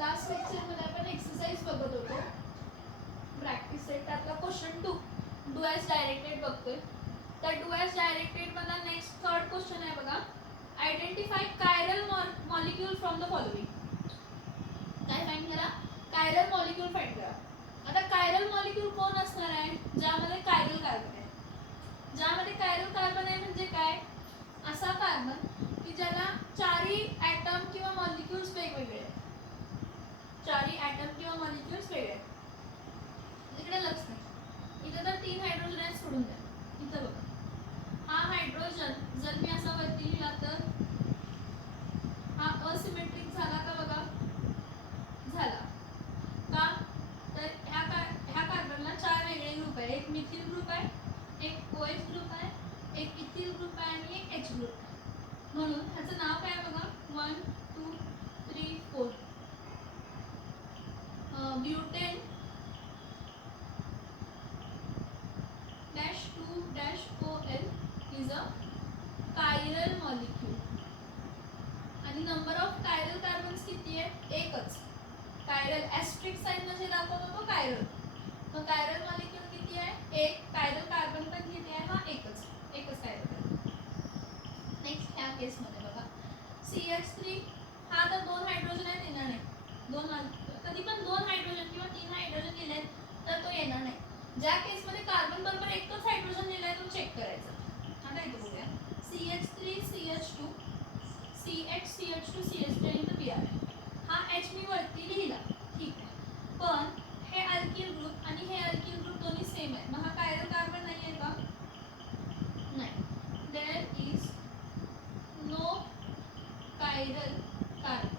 Last लेक्चरमध्ये आपण exercise बघत होतो प्रॅक्टिस सेट, त्यातला क्वेश्चन 2 डू ॲज डायरेक्टेड बघतोय. त्या डू ॲज डायरेक्टेड मधला नेक्स्ट थर्ड क्वेश्चन आहे बघा, identify chiral molecule from the following. काय फाइंड करा? कायरल मॉलिक्यूल फाइंड करा. आता कायरल मॉलिक्यूल कोण असणार आहे? ज्यामध्ये कायरल कार्बन आहे. ज्यामध्ये कायरल कार्बन आहे म्हणजे काय? असा कार्बन की ज्याला चारही ॲटम किंवा मॉलिक्यूल्स वेगवेगळे आहेत. चारही ॲटम किंवा मॉलिक्यूल्स वेगळे आहेत. इकडे लक्ष नाही, इथे तर 3 हायड्रोजन आहेत, सोडून द्या. इथं बघा, हा हायड्रोजन जर मी असा वरती लिहिला तर हा असिमेट्रिक झाला का? बघा, झाला का? तर ह्या कार्बनला 4 वेगळे ग्रुप आहे. एक मिथिल ग्रुप आहे, एक OH ग्रुप आहे, एक इथिल ग्रुप आहे आणि एक H ग्रुप आहे. म्हणून ह्याचं नाव काय बघा, 1 2 3 4 butane -2-OL is a chiral molecule. आणि नंबर ऑफ कायरल कार्बन्स किती आहे? एकच. कायरल ॲस्ट्रिक साइन म्हणजे दाखवतो तो कायरल. मग कायरल मॉलिक्यूल किती आहे? एक. कायरल कार्बन पण किती आहे? हा एकच कायरल कार्बन. नेक्स्ट ह्या केसमध्ये बघा, CH3 हा तर 2 हायड्रोजन आहेत, येणार नाही. कधी पण 2 हायड्रोजन किंवा 3 हायड्रोजन दिले तर तो येणार नाही. ज्या केसमध्ये कार्बन बरोबर एकच हायड्रोजन दिलाय तो चेक करायचा. आता इथे बघूया, CH3 CH2 CH2 CH3 आणि इथं Br. हा H मी वरती लिहिला, ठीक आहे. पण हे अल्किल ग्रुप आणि हे अल्किल ग्रुप दोन्ही सेम आहे. मग हा कायरल कार्बन नाही आहे का? नाही. There is no chiral carbon.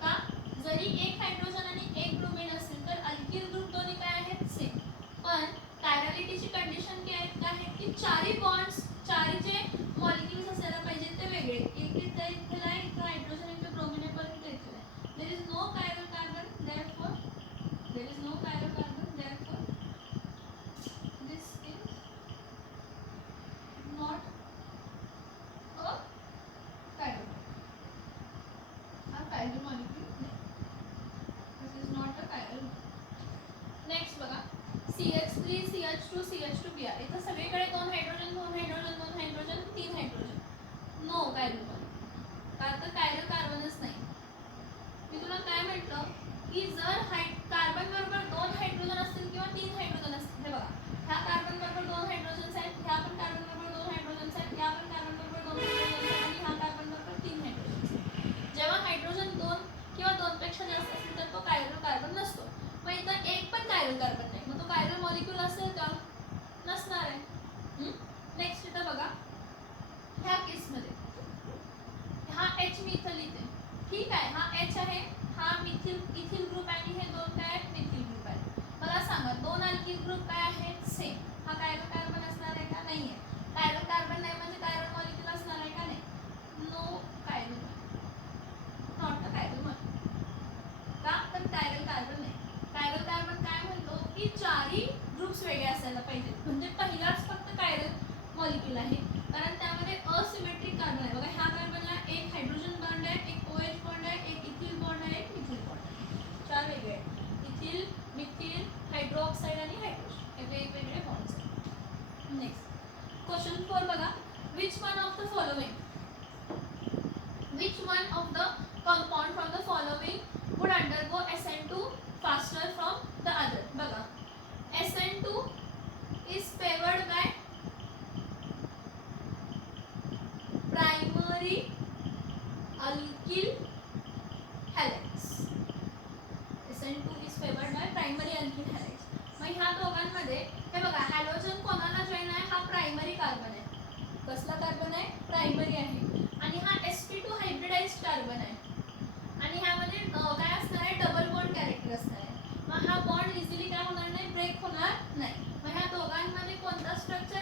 का? जरी एक हायड्रोजन आणि एक ब्रोमीन असेल तर अल्किल ग्रुप दोन्ही काय आहेत? सेम. पण कायरलिटीची कंडिशन काय आहे की चारही बॉन्ड्स, चारही जे मॉलिक्यूल्स असायला पाहिजे ते वेगळे. एक इथं इथला आहे, इथं हायड्रोजन, इथं ब्रोमीन आहे, पण इथं इथं आहे. There is no chiral carbon, therefore there is no chiral carbon, therefore this is not a chiral. हा कायरल मॉलिक्यूल नाही. This is not a chiral. Next बघा, CH3 CH2 CH2 Br. इथं सगळीकडे 2 hydrogen 2 hydrogen 2 hydrogen 3 hydrogen. No chiral molecule. का तर chiral कार्बनच नाही. मी तुला काय म्हटलं की जर कार्बन बरोबर 2 हायड्रोजन असतील किंवा 3 हायड्रोजन असतील, हे बघा, ह्या कार्बन बरोबर 2 हायड्रोजन्स आहेत, ह्या पण कार्बन बरोबर 2 हायड्रोजन्स आहेत, ह्या पण कार्बन बरोबर 2 हायड्रोजन्स आहेत आणि ह्या कार्बन बरोबर 3 हायड्रोजन्स आहेत. जेव्हा हायड्रोजन 2 किंवा 2 पेक्षा जास्त असेल तर तो कायरल कार्बन नसतो. मग इथं एक पण कायरल कार्बन नाही, मग तो कायरल मॉलिक्यूल असेल का? नसणार आहे. नेक्स्ट इथं बघा, ह्या केसमध्ये हा H मी इथं लिहिते, ठीक आहे. हा H आहे, हा इथिल ग्रुप आहे आणि हे 2 काय आहेत? मिथिल ग्रुप आहेत. मला सांगा, 2 अल्किल ग्रुप काय आहेत? सेम. हा कायरल कार्बन असणार आहे का? नाही आहे. कायरल कार्बन नाही म्हणजे कायरल मॉलिक्यूल असणार आहे का? नाही. No chiral, not a chiral molecule. का? तर कायरल कार्बन नाही. कायरल कार्बन काय म्हणतो की चारही ग्रुप्स वेगळे असायला पाहिजेत, म्हणजे पहिलाच फक्त कायरल मॉलिक्यूल आहे. कारण त्यामध्ये असिमेट्रिक कार्बन आहे. बघा, ह्या कार्बनला एक हायड्रोजन बॉन्ड आहे, एक OH बॉन्ड आहे, एक इथिल बॉन्ड आहे, एक मिथिल बॉन्ड आहे. 4 वेगळे आहेत. इथिल, मिथिल, हायड्रोक्साईड आणि हायड्रोजन हे वेगवेगळे बॉन्ड्स आहेत. नेक्स्ट क्वेश्चन 4 बघा, which one of the following compound from the following would undergo SN2 faster from the other. बघा, SN2 is favored by primary alkyl halides. SN2 is favored by primary alkyl halides. मग ह्या दोघांमध्ये हे बघा, halogen कोणाला join आहे? हा primary carbon आहे. कसला कार्बन आहे? प्रायमरी आहे. आणि हा sp2 हायब्रिडाइज्ड कार्बन आहे. आणि ह्यामध्ये काय असणार आहे? डबल बॉन्ड कॅरेक्टर असणार आहे. मग हा बॉन्ड इझिली काय होणार नाही? ब्रेक होणार नाही. मग ह्या दोघांमध्ये कोणता structure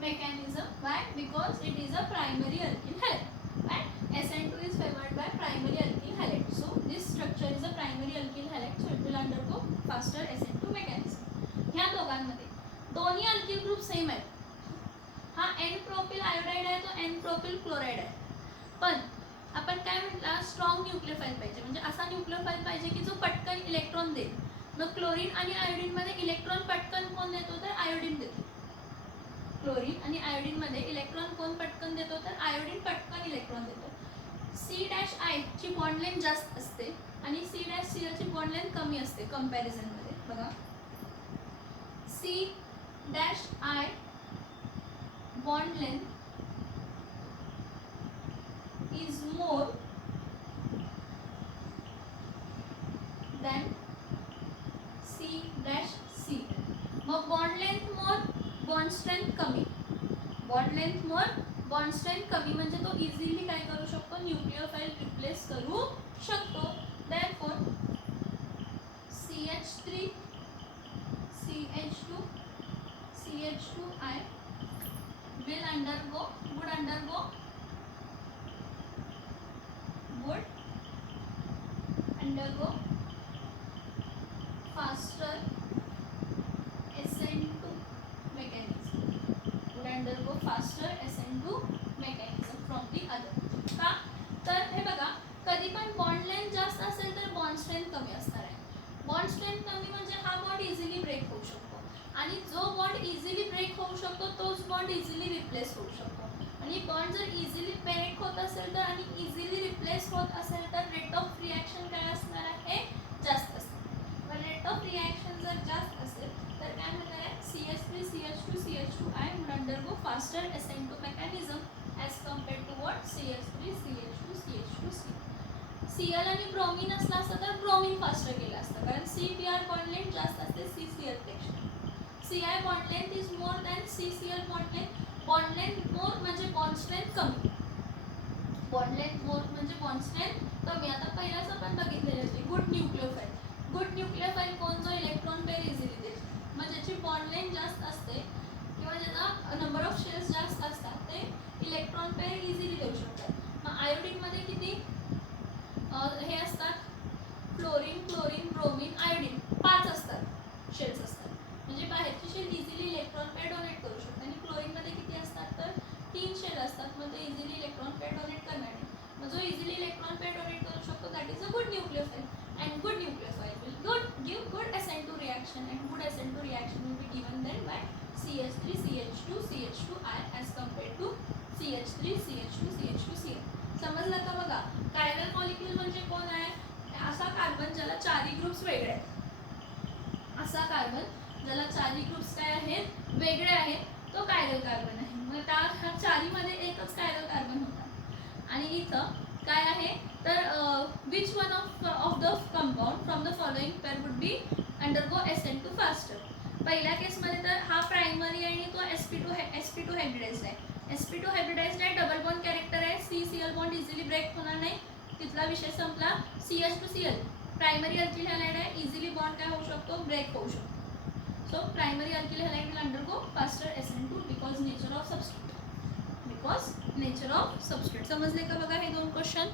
mechanism. Why? Because it is a primary alkyl halide and SN2 is favored by primary alkyl halide. So this structure is a primary alkyl halide, so it will undergo faster SN2 mechanism. ह्या दोघांमध्ये दोन्ही alkyl group same आहेत. हा N propyl iodide आहे, तो N propyl chloride आहे. पण आपण काय म्हटलं, स्ट्रॉंग न्यूक्लियोफाइल पाहिजे, म्हणजे असा न्यूक्लियोफाइल पाहिजे की जो पटकन इलेक्ट्रॉन देईल. मग क्लोरीन आणि आयोडीन मध्ये इलेक्ट्रॉन पटकन कोण देतो, तर आयोडीन देतो. क्लोरीन आणि आयोडीन मध्ये इलेक्ट्रॉन कोण पटकन देतो, तर आयोडीन पटकन इलेक्ट्रॉन देतो. C' ची बॉन्ड लेंथ जास्त असते आणि C' ची बॉन्ड लेंथ कमी असते कंपॅरिझन मध्ये. बघा, C' bond length is more than C'. मग बॉन्ड लेंथ मोर, बॉन्ड स्ट्रेंथ कमी. बॉन्ड लेंथ मोर, बॉन्ड स्ट्रेंथ कमी म्हणजे तो इझिली काय करू शकतो, न्यूक्लियोफाइल रिप्लेस करू शकतो. Therefore CH3 CH2 CH2I would undergo faster SN2 mechanism. Would undergo faster SN2 mechanism from the other. का? तर हे बघा, कधी पण बॉन्ड लेंथ जास्त असेल तर बॉन्ड स्ट्रेंथ कमी असणार आहे. बॉन्ड स्ट्रेंथ कमी म्हणजे हा बॉन्ड इझिली ब्रेक होऊ शकतो आणि जो बॉन्ड इझिली ब्रेक होऊ शकतो तोच बॉन्ड इझिली रिप्लेस होऊ शकतो. आणि बॉन्ड जर इझिली ब्रेक होत असेल तर आणि इझिली रिप्लेस होत असेल तर रेट ऑफ रिॲक्शन काय असणार आहे, जास्त असणार. पण रेट ऑफ रिॲक्शन जर जास्त असेल तर काय होणार आहे, CH3 CH2 CH2I would undergo faster SN2 mechanism as compared to what, CH3 CH2 CH2Cl. Cl आणि ब्रोमीन असला असतं तर ब्रोमीन फास्टर केलं असतं, कारण CBr बॉन्ड लेंथ जास्त असते CCl पेक्षा. Ci bond length is more than CCl bond length. Bond length more म्हणजे बॉन्ड स्ट्रेंथ कमी. बॉन्ड लेंथ मोर म्हणजे बॉन्ड स्ट्रेंथ कमी. आता पहिलाच आपण बघितलेलं आहे गुड न्यूक्लियोफाइल. गुड न्यूक्लियोफाइल कोण, जो इलेक्ट्रॉन पेअर इझिली देतो, मग ज्याची बॉन्ड लेंथ जास्त असते किंवा ज्याचा नंबर ऑफ शेल्स जास्त असतात ते इलेक्ट्रॉन पेअर इझिली देऊ शकतात. मग आयोडीन मध्ये किती हे असतात, फ्लोरीन क्लोरीन ब्रोमीन आयोडीन 5 असतात शेल्स असतात, म्हणजे बाहेरची shell easily electron pair donate करू शकते. आणि क्लोरीन मध्ये किती असतात, तर 3 शेल असतात, मग ते इझिली इलेक्ट्रॉन पेअर डोनेट करणार नाही. मग जो इझिली इलेक्ट्रॉन पेअर डोनेट करू शकतो that is a good nucleophile. and good nucleophile will give good SN2 reaction, and good SN2 reaction will be given then by CH3 CH2 CH2I as compared to CH3 CH2 CH2Cl. समजलं का? बघा, chiral molecule म्हणजे कोण आहे, असा carbon ज्याला चारही groups वेगळे आहेत. असा कार्बन ज्याला चारही ग्रुप्स काय आहेत, वेगळे आहेत, तो कायरल कार्बन आहे. मग त्या चारीमध्ये एकच कायरल कार्बन होता. आणि इथं काय आहे, तर which one of the compound from the following pair would be undergo SN2 faster. पहिल्या केसमध्ये तर हा प्रायमरी आणि तो sp2 हायब्रिडाइज्ड आहे. sp2 हायब्रिडाइज्ड आहे, डबल बॉन्ड कॅरेक्टर आहे, CCl बॉन्ड इझिली ब्रेक होणार नाही, तिथला विषय संपला. CH2Cl प्रायमरी अल्किल हॅलाइड आहे, इझिली बॉन्ड काय होऊ शकतो, ब्रेक होऊ शकतो. So primary alkyl halide will undergo faster SN2 because nature of substrate. समजले का? बघा हे दोन क्वेश्चन.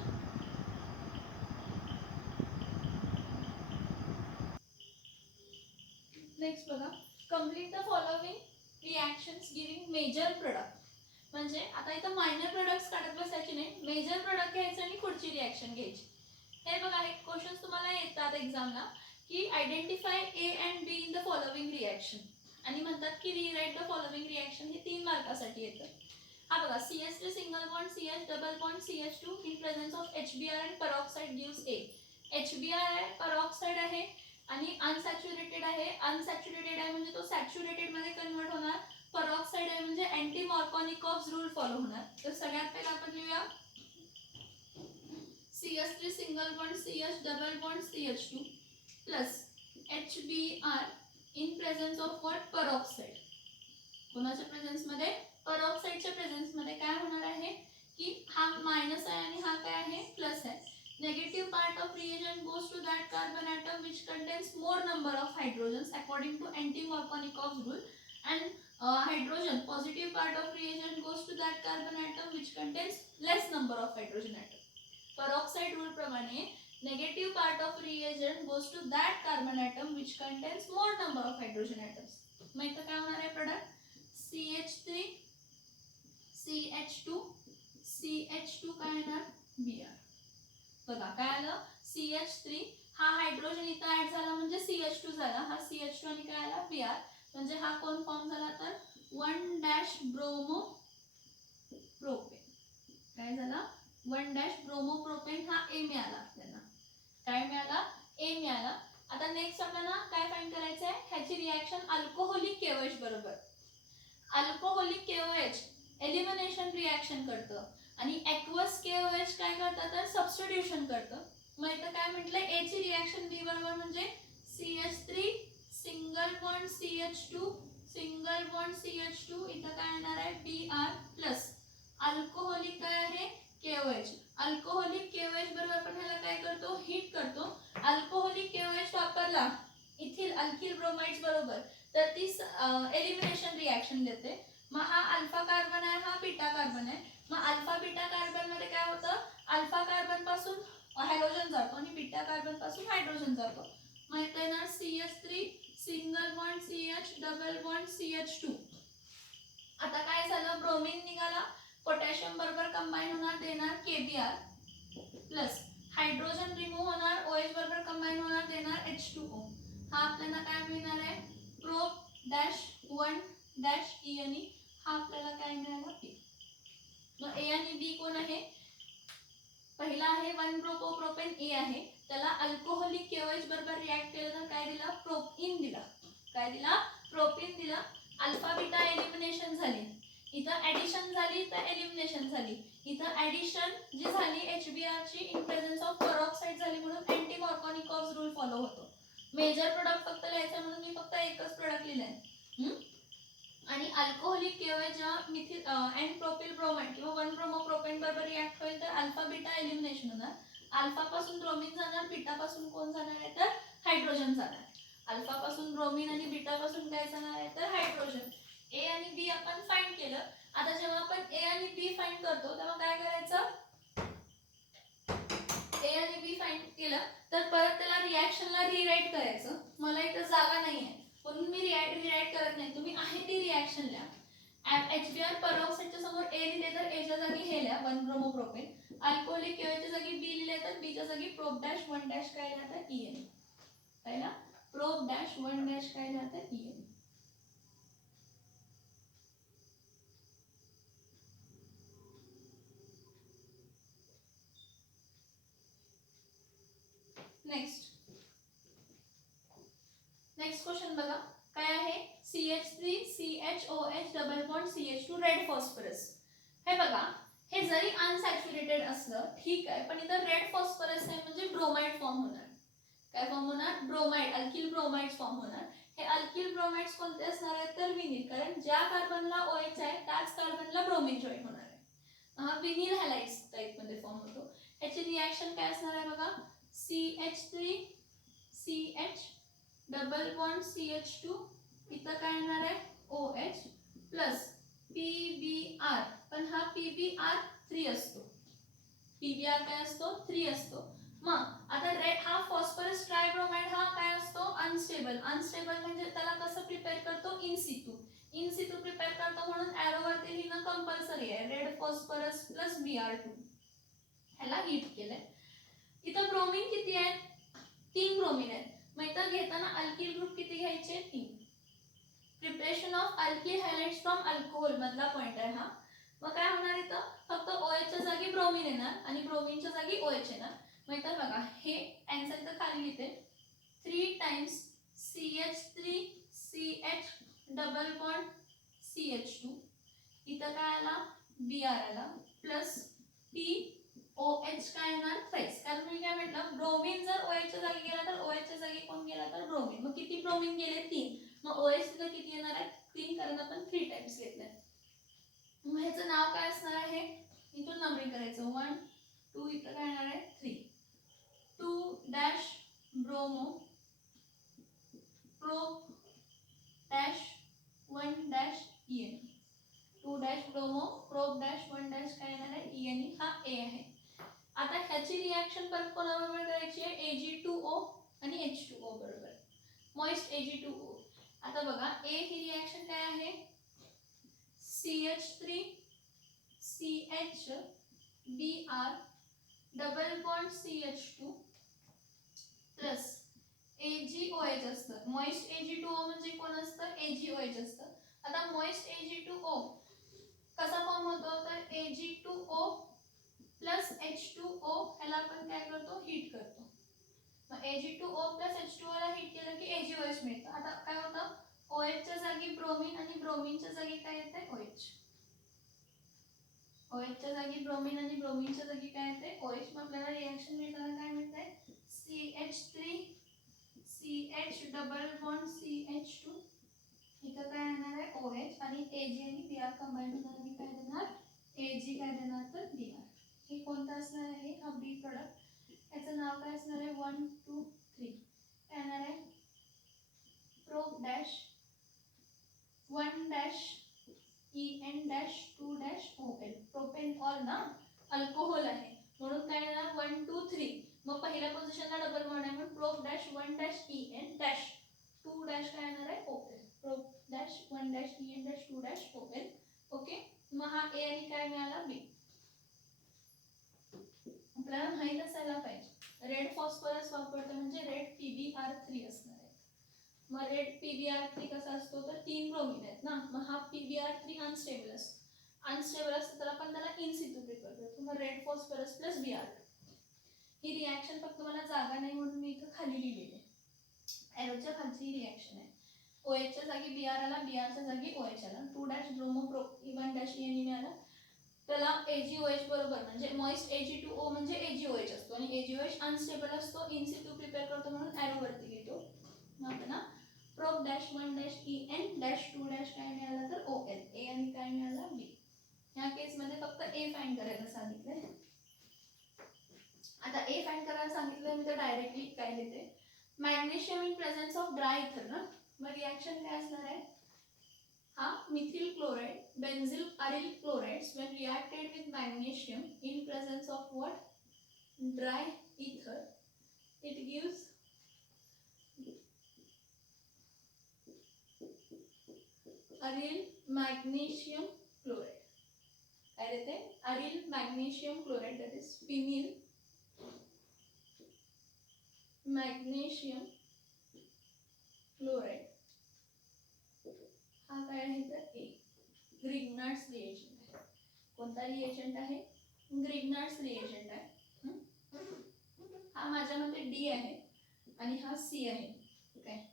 नेक्स्ट बघा, complete the following reactions giving major product. म्हणजे आता इथं मायनर प्रोडक्ट्स काढत बसायचे नाही, मेजर प्रोडक्ट घ्यायचं आणि पुढची रिॲक्शन घ्यायची. हे बघा, हे क्वेश्चन्स तुम्हाला येतात एक्झामला की identify A and B in the following reaction, आणि म्हणतात की रीराइट द फॉलोइंग रिॲक्शन. हे 3 मार्कासाठी येतं. हा बघा, CH3 single bond CH double bond CH2 in presence of HBr and peroxide gives A. HBr आहे, पेरॉक्साइड आहे आणि अनसॅच्युरेटेड आहे. अनसॅच्युरेटेड आहे म्हणजे तो सॅच्युरेटेड मध्ये कन्वर्ट होणार. पेरॉक्साइड आहे म्हणजे अँटी मार्कोनिकॉव्हज रूल फॉलो होणार. तर सगळ्यात पहिला आपण लिहूया CH3 single bond CH double bond CH2 plus HBr in presence of what, peroxide. कोणाच्या प्रेझेन्स मध्ये, पेरॉक्साइडच्या प्रेझेन्स मध्ये काय होणार आहे की हा मायनस आहे आणि हा काय आहे, प्लस आहे. Negative part of reagent goes to that carbon atom which contains more number of hydrogens according to anti-Markovnikov's rule, and hydrogen, positive part of reagent goes to that carbon atom which contains less number of hydrogen atom. Peroxide rule प्रमाणे negative part of reagent goes to that carbon atom which contains more number of hydrogen atoms. मग इथं काय होणार आहे product CH3 CH2 CH2 काय येणार Br. बघा काय आलं CH3 हा हायड्रोजन इथं ऍड झाला म्हणजे CH2 झाला, हा CH2 आणि काय आला Br, म्हणजे हा कोण फॉर्म झाला तर 1 ब्रोमो प्रोपेन. काय झाला 1 ब्रोमो प्रोपेन हा A मिळाला आपल्याला. काय मिळाला A मिळाला. आता नेक्स्ट आपल्याला काय फाइंड करायचं आहे, ह्याची रिएक्शन अल्कोहोलिक KOH बरोबर. अल्कोहोलिक KOH एलिमिनेशन रिएक्शन करतं आणि ॲक्वस KOH काय करतं तर सबस्टिट्यूशन करतं. मग इथं काय म्हटलं A ची रिएक्शन B बरोबर म्हणजे CH3 single bond CH2 single bond CH2 इथं काय येणार आहे Br प्लस अल्कोहोलिक काय आहे KOH. अल्कोहोलिक KOH बरोबर आपण ह्याला काय करतो हीट करतो. अल्कोहोलिक KOH वापरला इथिल अल्किल ब्रोमाइड्स बरोबर तर ती एलिमिनेशन रिएक्शन देते. मग हा अल्फा कार्बन आहे हा बीटा कार्बन आहे. मग अल्फा बीटा कार्बन मध्ये काय होतं अल्फा कार्बन पासून हायड्रोजन जातो आणि बीटा कार्बन पासून हायड्रोजन जातो. मग इथे येणार CH3 single bond CH double bond CH2. आता काय झालं ब्रोमीन निघाला पोटॅशियम बरोबर कंबाईन होणार देणार KBr प्लस हायड्रोजन रिमूव्ह होणार OH बरोबर कंबाईन होणार देणार H2O. हा आपल्याला काय मिळणार आहे प्रोप डॅश 1 डॅश E आणि हा आपल्याला काय मिळाला P. मग A आणि B कोण आहे, पहिला आहे 1 प्रोपोप्रोपेन A आहे, त्याला अल्कोहोलिक KOH बरोबर रिएक्ट केलं तर काय दिला प्रोपीन दिला. काय दिला प्रोपीन दिला. अल्फा बीटा एलिमिनेशन झाली, इथं ऍडिशन झाली तर एलिमिनेशन झाली. इथं ऍडिशन जी झाली HBr ची इन प्रेझेन्स ऑफ पेरॉक्साइड झाली म्हणून अँटी मार्कोनिकॉव्स रूल फॉलो होतो. मेजर प्रोडक्ट फक्त लिहायचं म्हणून मी फक्त एकच प्रोडक्ट लिहिलंय. आणि अल्कोहोलिक KOH जेव्हा मिथिल अँड प्रोपिल ब्रोमाइड किंवा 1 ब्रोमोप्रोपेन बरोबर रिएक्ट होईल तर अल्फा बीटा एलिमिनेशन होणार. अल्फा पासून ब्रोमीन जाणार, बीटा पासून कोण जाणार आहे तर हायड्रोजन जाणार. अल्फा पासून ब्रोमीन आणि बीटा पासून काय जाणार आहे तर हायड्रोजन. A आणि B आपण फाइंड केलं. आता जेव्हा आपण A आणि B फाइंड करतो तेव्हा काय करायचं, A आणि B फाइंड केलं तर परत त्याला रिएक्शनला रिराईट करायचं. मला इथं जागा नाहीये म्हणून मी रिराईट करत नाही, तुम्ही आहे ती रिएक्शन लिहा. HBr पेरॉक्साइडच्या समोर A लिहिले तर A च्या जागी हे लिहा 1 ब्रोमोप्रोपेन. अल्कोहोलिक KOH च्या जागी B लिहिले तर B च्या जागी प्रोप डॅश 1 डॅश काय लिहा तर EN. काय ना प्रोप डॅश 1 डॅश काय लिहा तर EN. नेक्स्ट क्वेश्चन बघा काय आहे CH3 CHOH double bond CH2 red phosphorus. हे बघा हे जरी अनसॅच्युरेटेड असलं ठीक आहे पण इथं रेड फॉस्फरस आहे म्हणजे ब्रोमाइड फॉर्म होणार. काय फॉर्म होणार ब्रोमाइड अल्किल ब्रोमाइड फॉर्म होणार. हे अल्किल ब्रोमाइड्स कोणते असणार आहेत तर विनिल, कारण ज्या कार्बनला OH आहे त्याच कार्बनला ब्रोमीन जॉईन होणार आहे. हा विनिल हॅलाइड्स टाइप मध्ये फॉर्म होतो. ह्याची रिएक्शन काय असणार आहे बघा CH3 CH double bond CH2 इथं काय येणार आहे OH प्लस PBr, पण हा PBr 3 असतो. PBr काय असतो 3 असतो. मग आता रेड हा फॉस्फरस ट्रायब्रोमाइड हा काय असतो अनस्टेबल. अनस्टेबल म्हणजे त्याला कसं प्रिपेअर करतो इन सितू प्रिपेअर करतो म्हणून एरो वरती लिहिणं कंपल्सरी आहे. रेड फॉस्फरस प्लस Br2 ह्याला हीट केलंय. इथं ब्रोमीन किती आहेत 3 ब्रोमीन आहेत. मग इथं घेताना अल्किल ग्रुप किती घ्यायचे 3. Preparation of alkyl halides from alcohol मधला पॉइंट आहे हा. मग काय होणार इथं फक्त OH च्या जागी ब्रोमीन येणार आणि ब्रोमीनच्या जागी OH येणार. मग इथं बघा हे आन्सर इथं खाली लिहिते 3 times CH3 CH double bond CH2 इथं काय आला Br आला प्लस POH काय येणार थ्राइस. कारण मी काय म्हटलं ब्रोमीन जर OH च्या जागी गेला तर OH च्या जागी कोण गेला तर ब्रोमीन. मग किती ब्रोमीन गेले 3. मग OH तिथं किती येणार आहे 3 कारण आपण 3 टाइम्स घेतलंय. मग ह्याचं नाव काय असणार आहे इथून नंबरिंग करायचं 1 2 इथं काय येणार आहे 3 2 dash bromo pro dash 1 dash reaction परत कोणाबरोबर करायची आहे, Ag2O आणि H2O बरोबर, मॉइस्ट Ag2O. आता बघा ए ही रिॲक्शन काय आहे, CH3 CH Br double bond CH2 plus AgOH असतं. मॉइस्ट Ag2O म्हणजे कोण असतं, AgOH असतं. आता मॉइस्ट Ag2O कसा फॉर्म होतो, तर Ag2O प्लस H2O ह्याला आपण काय करतो, हीट करतो. मग Ag2O प्लस H2O ला हीट केलं की AgOH मिळतं. आता काय होतं, OH च्या जागी ब्रोमीन आणि ब्रोमीनच्या जागी काय येते, OH. OH च्या जागी ब्रोमीन आणि ब्रोमीनच्या जागी काय येते, OH. मग आपल्याला रिॲक्शन मिळताना काय मिळतंय, CH3 CH double bond CH2, इथं काय येणार आहे OH आणि Ag आणि Br कंबाईन होणार, काय देणार, Ag काय देणार तर Br. हे कोणतं असणार आहे, हा बी प्रोडक्ट, याचं नाव काय असणार आहे, 1 2 3 काय येणार आहे, prop dash 1 dash En dash 2 dash OL. Propane all ना, अल्कोहोल आहे म्हणून काय येणार 1 2 3. मग पहिल्या पोझिशनला डबल बॉन्ड आहे म्हणून prop dash 1 dash En dash 2 dash काय येणार आहे OL. Prop dash 1 dash En dash 2 dash OL. Okay, मग हा ए आणि काय मिळाला बी. आपल्याला माहित असायला पाहिजे रेड फॉस्फरस वापरतो म्हणजे रेड PbR3 असणार आहे. मग रेड PbR3 कसा असतो, तर 3 ब्रोमीन आहेत ना, मग हा PbR3 अनस्टेबल असतो. अनस्टेबल असतं तर आपण त्याला इन सिटू प्रिपेअर करतो. मग रेड फॉस्फरस प्लस Br. ही रिॲक्शन फक्त मला जागा नाही म्हणून मी इथं खाली लिहिलेली आहे, एरोच्या खालची ही रिॲक्शन आहे. OH च्या जागी Br आला, Br च्या जागी OH आला, 2 dash bromo pro 1 dash En मिळाला. त्याला AgOH बरोबर म्हणजे मॉइस्ट Ag2O म्हणजे AgOH असतो आणि AgOH अनस्टेबल असतो, इन सिटू प्रिपेअर करतो म्हणून एरो वरती घेतो. मग आपण ना prop dash 1 dash En dash 2 dash काय मिळाला तर OL. ए आणि काय मिळाला बी. ह्या केसमध्ये फक्त ए फाइंड करायला सांगितलंय. आता ए फाइंड करायला सांगितलंय मी तर डायरेक्टली काय लिहिते, magnesium in presence of dry ether ना. मग रिॲक्शन काय असणार आहे, हा methyl chloride benzyl aryl chlorides when reacted with magnesium in presence of what, dry ether, it gives aryl magnesium chloride. काय देते, aryl magnesium chloride, that is phenyl magnesium chloride. हा काय आहे तर ए, ग्रिग्नार्ड्स रिएजंट आहे. कोणता रिएजंट आहे, Grignard's reagent आहे. हा माझ्या मते डी आहे आणि हा सी आहे. काय,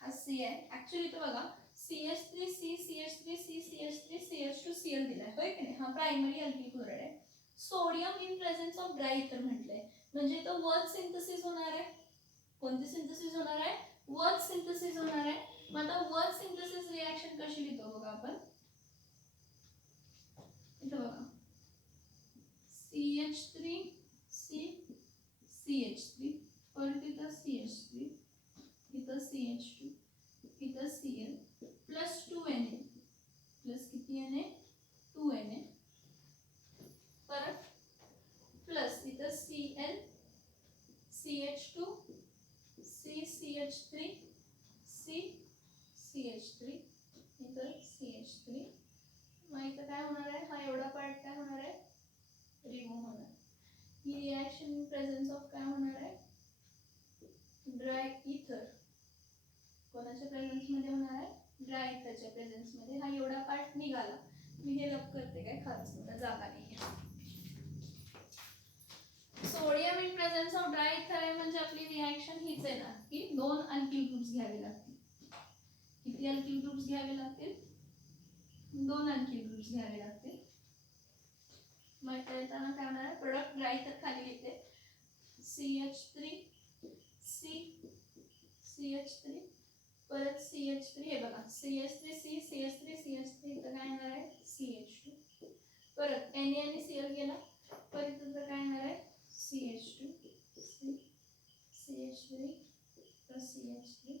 हा सी आहे. ऍक्च्युली तो बघा CH3 C CH3 C CH3 CH2 Cl दिलाय, होय की नाही. हा प्रायमरी अल्किल क्लोराइड आहे. Sodium in presence of dry इथर म्हटलंय म्हणजे तो वर्च सिंथेसिस होणार आहे. कोणती सिंथेसिस होणार आहे, वर्च सिंथेसिस होणार आहे. मग आता वर्च सिंथेसिस रिॲक्शन कशी लिहितो बघा आपण, इथं बघा CH3 C CH3 परत इथं CH3 इथं CH2 इथं Cl प्लस 2Na प्लस किती Na 2Na परत प्लस इथं Cl CH2 C CH3 C CH3 इथं CH3. मग इथं काय होणार आहे, हा एवढा पार्ट काय होणार आहे, रिमूव्ह होणार. ही रिॲक्शन इन प्रेझेन्स ऑफ काय होणार आहे, ड्राय इथर. कोणाच्या प्रेझेन्स मध्ये होणार आहे, ड्राय इथरच्या प्रेझेन्स मध्ये. हा एवढा पार्ट निघाला. मी हे रब करते काय खास, मला जागा नाही. Sodium in presence of dry इथर आहे म्हणजे आपली रिॲक्शन हीच आहे ना, की 2 अल्किल ग्रुप्स घ्यावे लागतील. किती अल्किल ग्रुप्स घ्यावे लागतील, 2 अल्किल ग्रुप्स घ्यावे लागतील. मग येताना काय होणार आहे, प्रोडक्ट ड्राय इथर खाली लिहिते CH3 C CH3 परत CH3. हे बघा CH3 C CH3 CH3 इथं काय येणार आहे CH2 परत Na आणि Cl गेला, परत इथं काय येणार आहे CH2 C CH3 plus CH3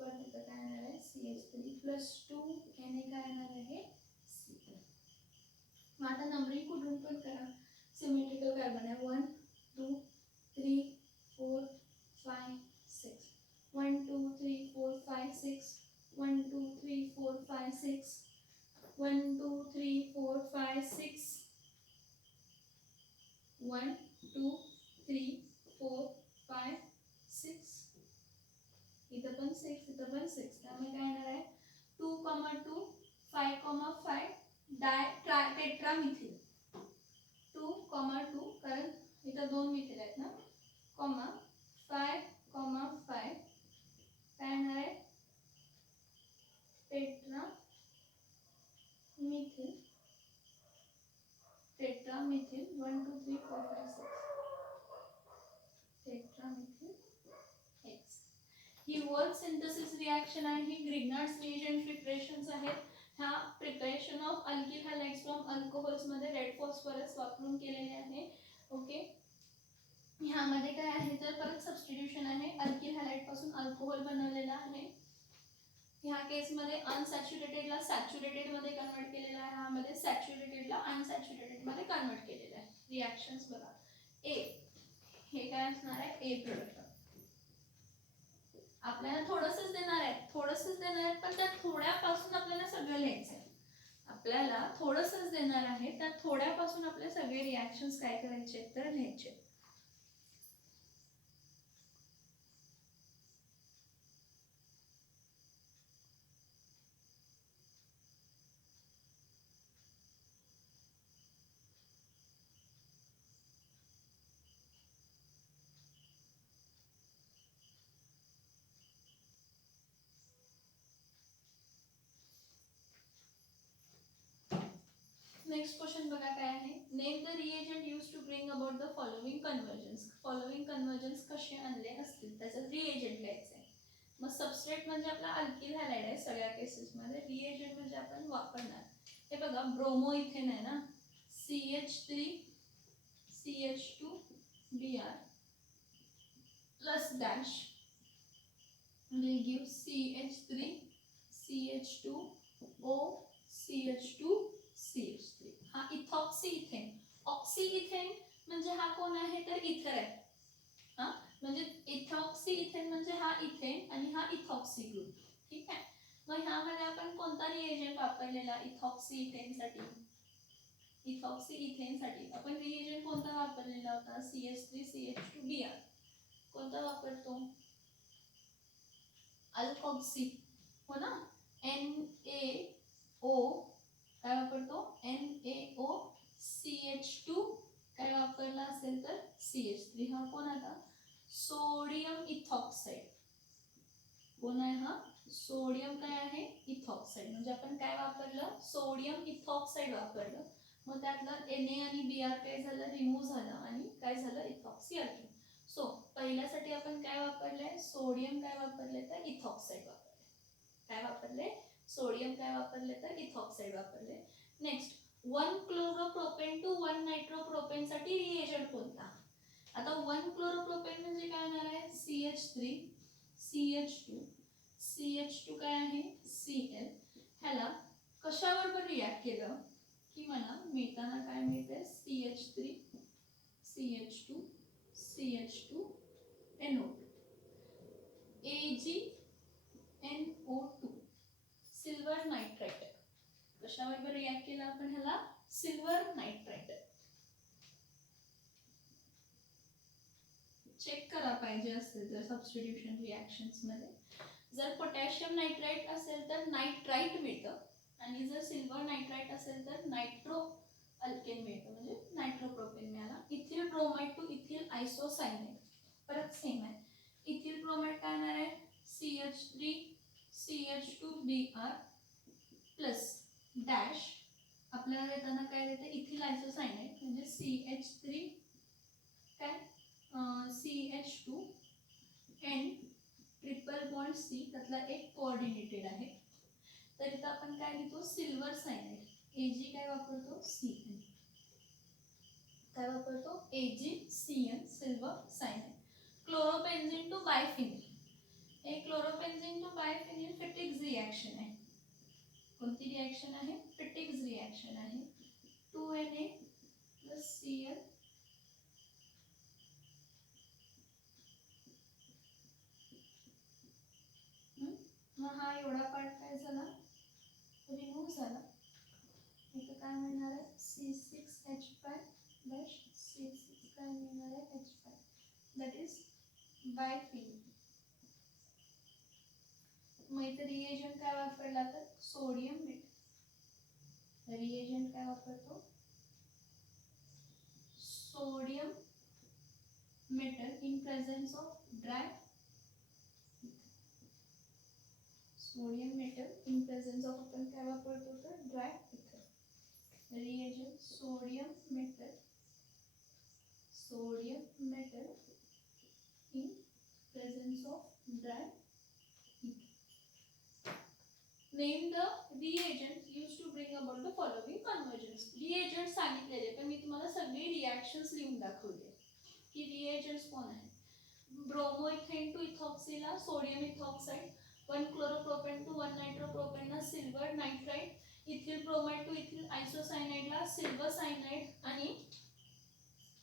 परत इथं काय येणार आहे CH3 प्लस 2 Na काय येणार आहे Cl. मग आता नंबरिंग कुठून पण करा, सिमेट्रिकल कार्बन आहे 1 2 3 4 5 6 1 2 3 4 5 6 1 2 3 4 5 6 1 2 3 4 5 6 1 2 3 4 5 6 इथं पण 6 इथं पण 6 त्यामुळे काय येणार आहे 2,2 5,5 टेट्रामिथिल 2,2 कारण इथं 2 मिथिल आहेत ना 5,5 काय येणार आहे टेट्रामिथिल 1 2 3 4 5 6 टेट्रामिथिल X ही वर्क सिंथेसिस रिएक्शन आहे ही ग्रिग्नार्ड्स रिएजंट प्रिपरेशन्स आहेत ह्या preparation of alkyl halides from alcohols मध्ये रेड फॉस्फरस वापरून केलेले आहे ओके ह्यामध्ये काय आहे तर परत सबस्टिट्यूशन आहे अल्किल हॅलाइड पासून अल्कोहोल बनवलेला आहे ह्या केस मध्ये अनसॅच्युरेटेडला सॅच्युरेटेड मध्ये कन्वर्ट केलेला आहे ह्यामध्ये सॅच्युरेटेडला अनसॅच्युरेटेड मध्ये कन्वर्ट केलेला आहे रिएक्शन्स बघा ए हे काय असणार आहे ए प्रोडक्ट आपल्याला थोडंसंच देणार आहे पण त्या थोड्यापासून आपल्याला सगळं लिहायचं आहे आपल्याला थोडंसंच देणार आहे त्या थोड्यापासून आपले सगळे रिएक्शन्स काय करायचे तर लिहायचे नेक्स्ट क्वेश्चन बघा काय आहे name the reagent use to bring about the following conversions कसे आणले असतील त्याचं रिएजंट लिहायचं आहे मग सबस्ट्रेट म्हणजे आपला अल्किल हॅलाइड आहे सगळ्या केसेसमध्ये रिएजंट म्हणजे आपण वापरणार हे बघा ब्रोमो इथेन आहे ना CH3 CH2 Br plus dash will give CH3 CH2 O CH2 CH3 हा इथॉक्सी इथेन ऑक्सी इथेन म्हणजे हा कोण आहे तर इथर आहे हा म्हणजे इथॉक्सी इथेन म्हणजे हा इथेन आणि हा इथॉक्सी ग्रुप ठीक आहे मग ह्यामध्ये आपण कोणता रिएजंट वापरलेला इथॉक्सी इथेनसाठी आपण रिएजंट कोणता वापरलेला होता CH3 CH2 Br कोणता वापरतो अल्कोक्सी हो ना NaO काय वापरतो NaO CH2 काय वापरला असेल तर CH3 हा कोण आता सोडियम इथॉक्साइड कोण आहे हा सोडियम काय आहे इथॉक्साइड म्हणजे आपण काय वापरलं सोडियम इथॉक्साइड वापरलं मग त्यातलं Na आणि Br काय झालं रिमूव्ह झालं आणि काय झालं इथॉक्सी आलं सो पहिल्यासाठी आपण काय वापरले सोडियम काय वापरले तर इथॉक्साइड वापरले सोडियम काय वापरले तर इथॉक्साइड वापरले नेक्स्ट 1 क्लोरोप्रोपेन टू 1 नायट्रोप्रोपेन साठी रिएजंट कोणता आता 1 क्लोरोप्रोपेन म्हणजे काय होणार आहे CH3 CH2 काय आहे Cl ह्याला कशाबरोबर रिॲक्ट केलं की मला मिळताना काय मिळते CH3 CH2 NO2 AgNO2 silver nitrite कशाबरोबर react केला आपण ह्याला सिल्वर नाइट्राइट चेक करा पाहिजे असेल तर सबस्टिट्यूशन रिॲक्शन्स मध्ये जर पोटॅशियम नाइट्राइट असेल तर नाइट्राइट मिळतं आणि जर सिल्वर नाइट्राइट असेल तर नायट्रो अल्केन मिळतं म्हणजे नायट्रोप्रोपेन मिळाला इथिल ब्रोमाइड टू इथिल आयसोसायनाइड परत सेम आहे इथिल ब्रोमाइड काय येणार आहे CH3 CH2 Br plus dash आपल्याला देताना काय देते इथिल आयसोसायनाइड म्हणजे CH3 काय CH2 N triple bond C त्यातला एक कोऑर्डिनेटेड आहे तर इथं आपण काय लिहितो सिल्वर सायनाइड Ag काय वापरतो Cn काय वापरतो AgCN सिल्वर सायनाइड क्लोरोबेन्झीन टू बायफिनिल हे क्लोरोबेन्झीन टू बायफिनिल फिटिक्स रिएक्शन आहे कोणती रिएक्शन आहे फिटिक्स रिएक्शन आहे 2Na plus Cl एवढा पार्ट काय झाला, रिमूव्ह झाला. इथं काय मिळणार आहे, C6H5-C6 काय मिळणार आहे, H5, दॅट इज बायफिलिन. मग इथे रिएजंट काय वापरला तर सोडियम मेटल. रिएजंट काय वापरतो, sodium metal in presence of dry sodium metal in presence of अपन क्या वापरतो तर dry ether. reagent sodium metal in presence of dry ether. Name the reagent used to bring about the following convergence. reagent सांगितलेले पण मी तुम्हाला सगळे reactions लिहून दाखवले की रिएजंट्स कोण आहे. ब्रोमोइथेन टू इथॉक्सिला सोडियम इथॉक्साइड, 1 क्लोरोप्रोपेन टू 1 नायट्रोप्रोपेनला silver nitride, ethyl bromide to ethyl आयसोसायनाइडला सिल्वर सायनाइड, आणि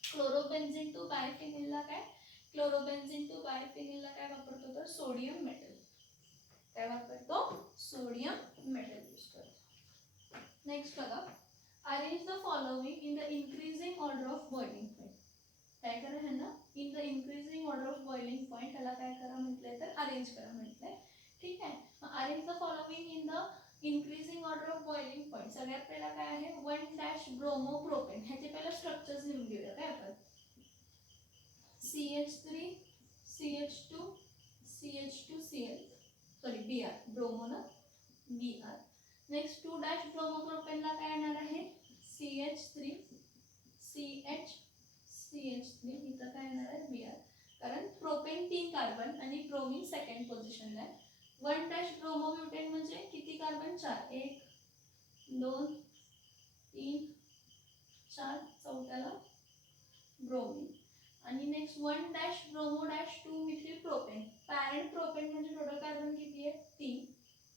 क्लोरोबेन्झीन टू बायफिनिलला काय, क्लोरोबेन्झीन टू बायफिनिलला काय वापरतो तर सोडियम मेटल. काय वापरतो, सोडियम मेटल यूज करतो. नेक्स्ट बघा, arrange the following in the increasing order of boiling point. काय करा है ना, in the increasing order of boiling point, त्याला काय करा म्हटलंय तर अरेंज करा म्हटलंय. ठीक आहे, arrange the following in the increasing order of boiling point. सगळ्यात पहिला काय आहे, 1 ब्रोमोप्रोपेन. ह्याचे पहिला स्ट्रक्चर्स लिहून घेऊया. काय आपण CH3 CH2 CH2Cl, sorry Br, bromo ना Br. नेक्स्ट 2 ब्रोमोप्रोपेनला काय येणार आहे, CH3 CH3, इथं काय येणार आहे Br, कारण प्रोपेन 3 कार्बन आणि ब्रोमीन सेकंड पोझिशनला आहे. 1 ब्रोमोब्युटेन म्हणजे किती कार्बन, 4, 1 2 3 4, चौथ्याला ब्रोमीन. आणि next 1 bromo 2 methyl propane. Parent propane म्हणजे टोटल कार्बन किती आहे, 3.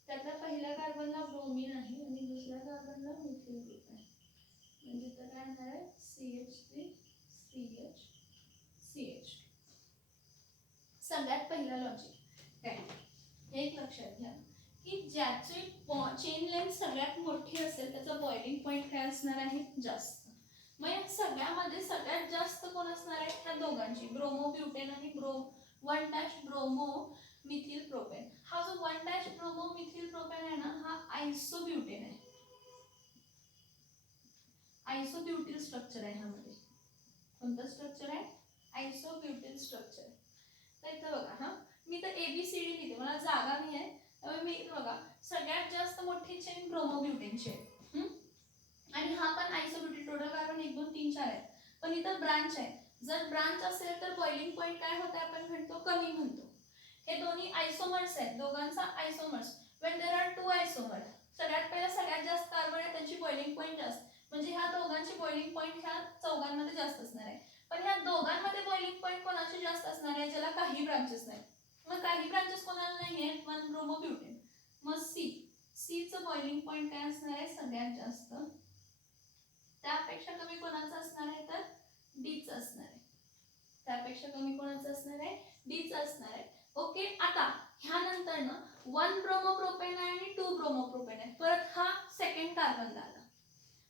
त्यातल्या पहिल्या कार्बनला ब्रोमीन आहे आणि दुसऱ्या कार्बनला मिथिल ग्रुप आहे. म्हणजे तर काय येणार आहे CH3 CH. सगळ्यात पहिला लॉजिक काय, एक लक्षात घ्या की ज्याची चेन लेंथ सगळ्यात मोठी असेल त्याचा बॉइलिंग पॉइंट काय असणार आहे, जास्त. मग या सगळ्यामध्ये सगळ्यात जास्त कोण असणार आहे, त्या दोघांची, ब्रोमोब्युटेन आणि 1 ब्रोमो मिथिल प्रोपेन. हा जो 1 ब्रोमो मिथिल प्रोपेन आहे ना, हा आयसोब्युटेन आहे. आयसोब्युटिल स्ट्रक्चर आहे ह्यामध्ये. कोणतं स्ट्रक्चर आहे, आयसोब्युटिल स्ट्रक्चर. तर इथं बघा, हा मी तर ABCD लिहिते, मला जागा नाही आहे त्यामुळे मी इथं बघा, सगळ्यात जास्त मोठी चेन ब्रोमोब्युटेनची आहे. आणि हा पण आयसोब्युटिल, टोटल कार्बन 1 2 3 4 आहे. पण इथं ब्रांच आहे. जर ब्रांच असेल तर बॉइलिंग पॉइंट काय होतं, आपण म्हणतो कमी म्हणतो. हे दोन्ही आयसोमर्स आहेत, दोघांचा आयसोमर्स. व्हेन देयर आर 2 आयसोमर, सगळ्यात पहिला सगळ्यात जास्त कार्बन आहे त्यांची बॉइलिंग पॉइंट जास्त, म्हणजे ह्या दोघांची बॉइलिंग पॉइंट ह्या चौघांमध्ये जास्त असणार आहे. पण ह्या दोघांमध्ये बॉइलिंग पॉइंट कोणाची जास्त असणार आहे, ज्याला काही ब्रांचेस नाही. मग काही ब्रांचेस कोणाला नाही आहेत, 1 ब्रोमोब्युटेन. मग Cचं बॉइलिंग पॉइंट काय असणार आहे, सगळ्यात जास्त. त्यापेक्षा कमी कोणाचं असणार आहे तर Dचं असणार आहे. त्यापेक्षा कमी कोणाचं असणार आहे, Dचं असणार आहे. ओके, आता ह्यानंतर ना 1 ब्रोमोप्रोपेन आहे आणि 2 ब्रोमोप्रोपेन आहे. परत हा सेकंड कार्बन झाला.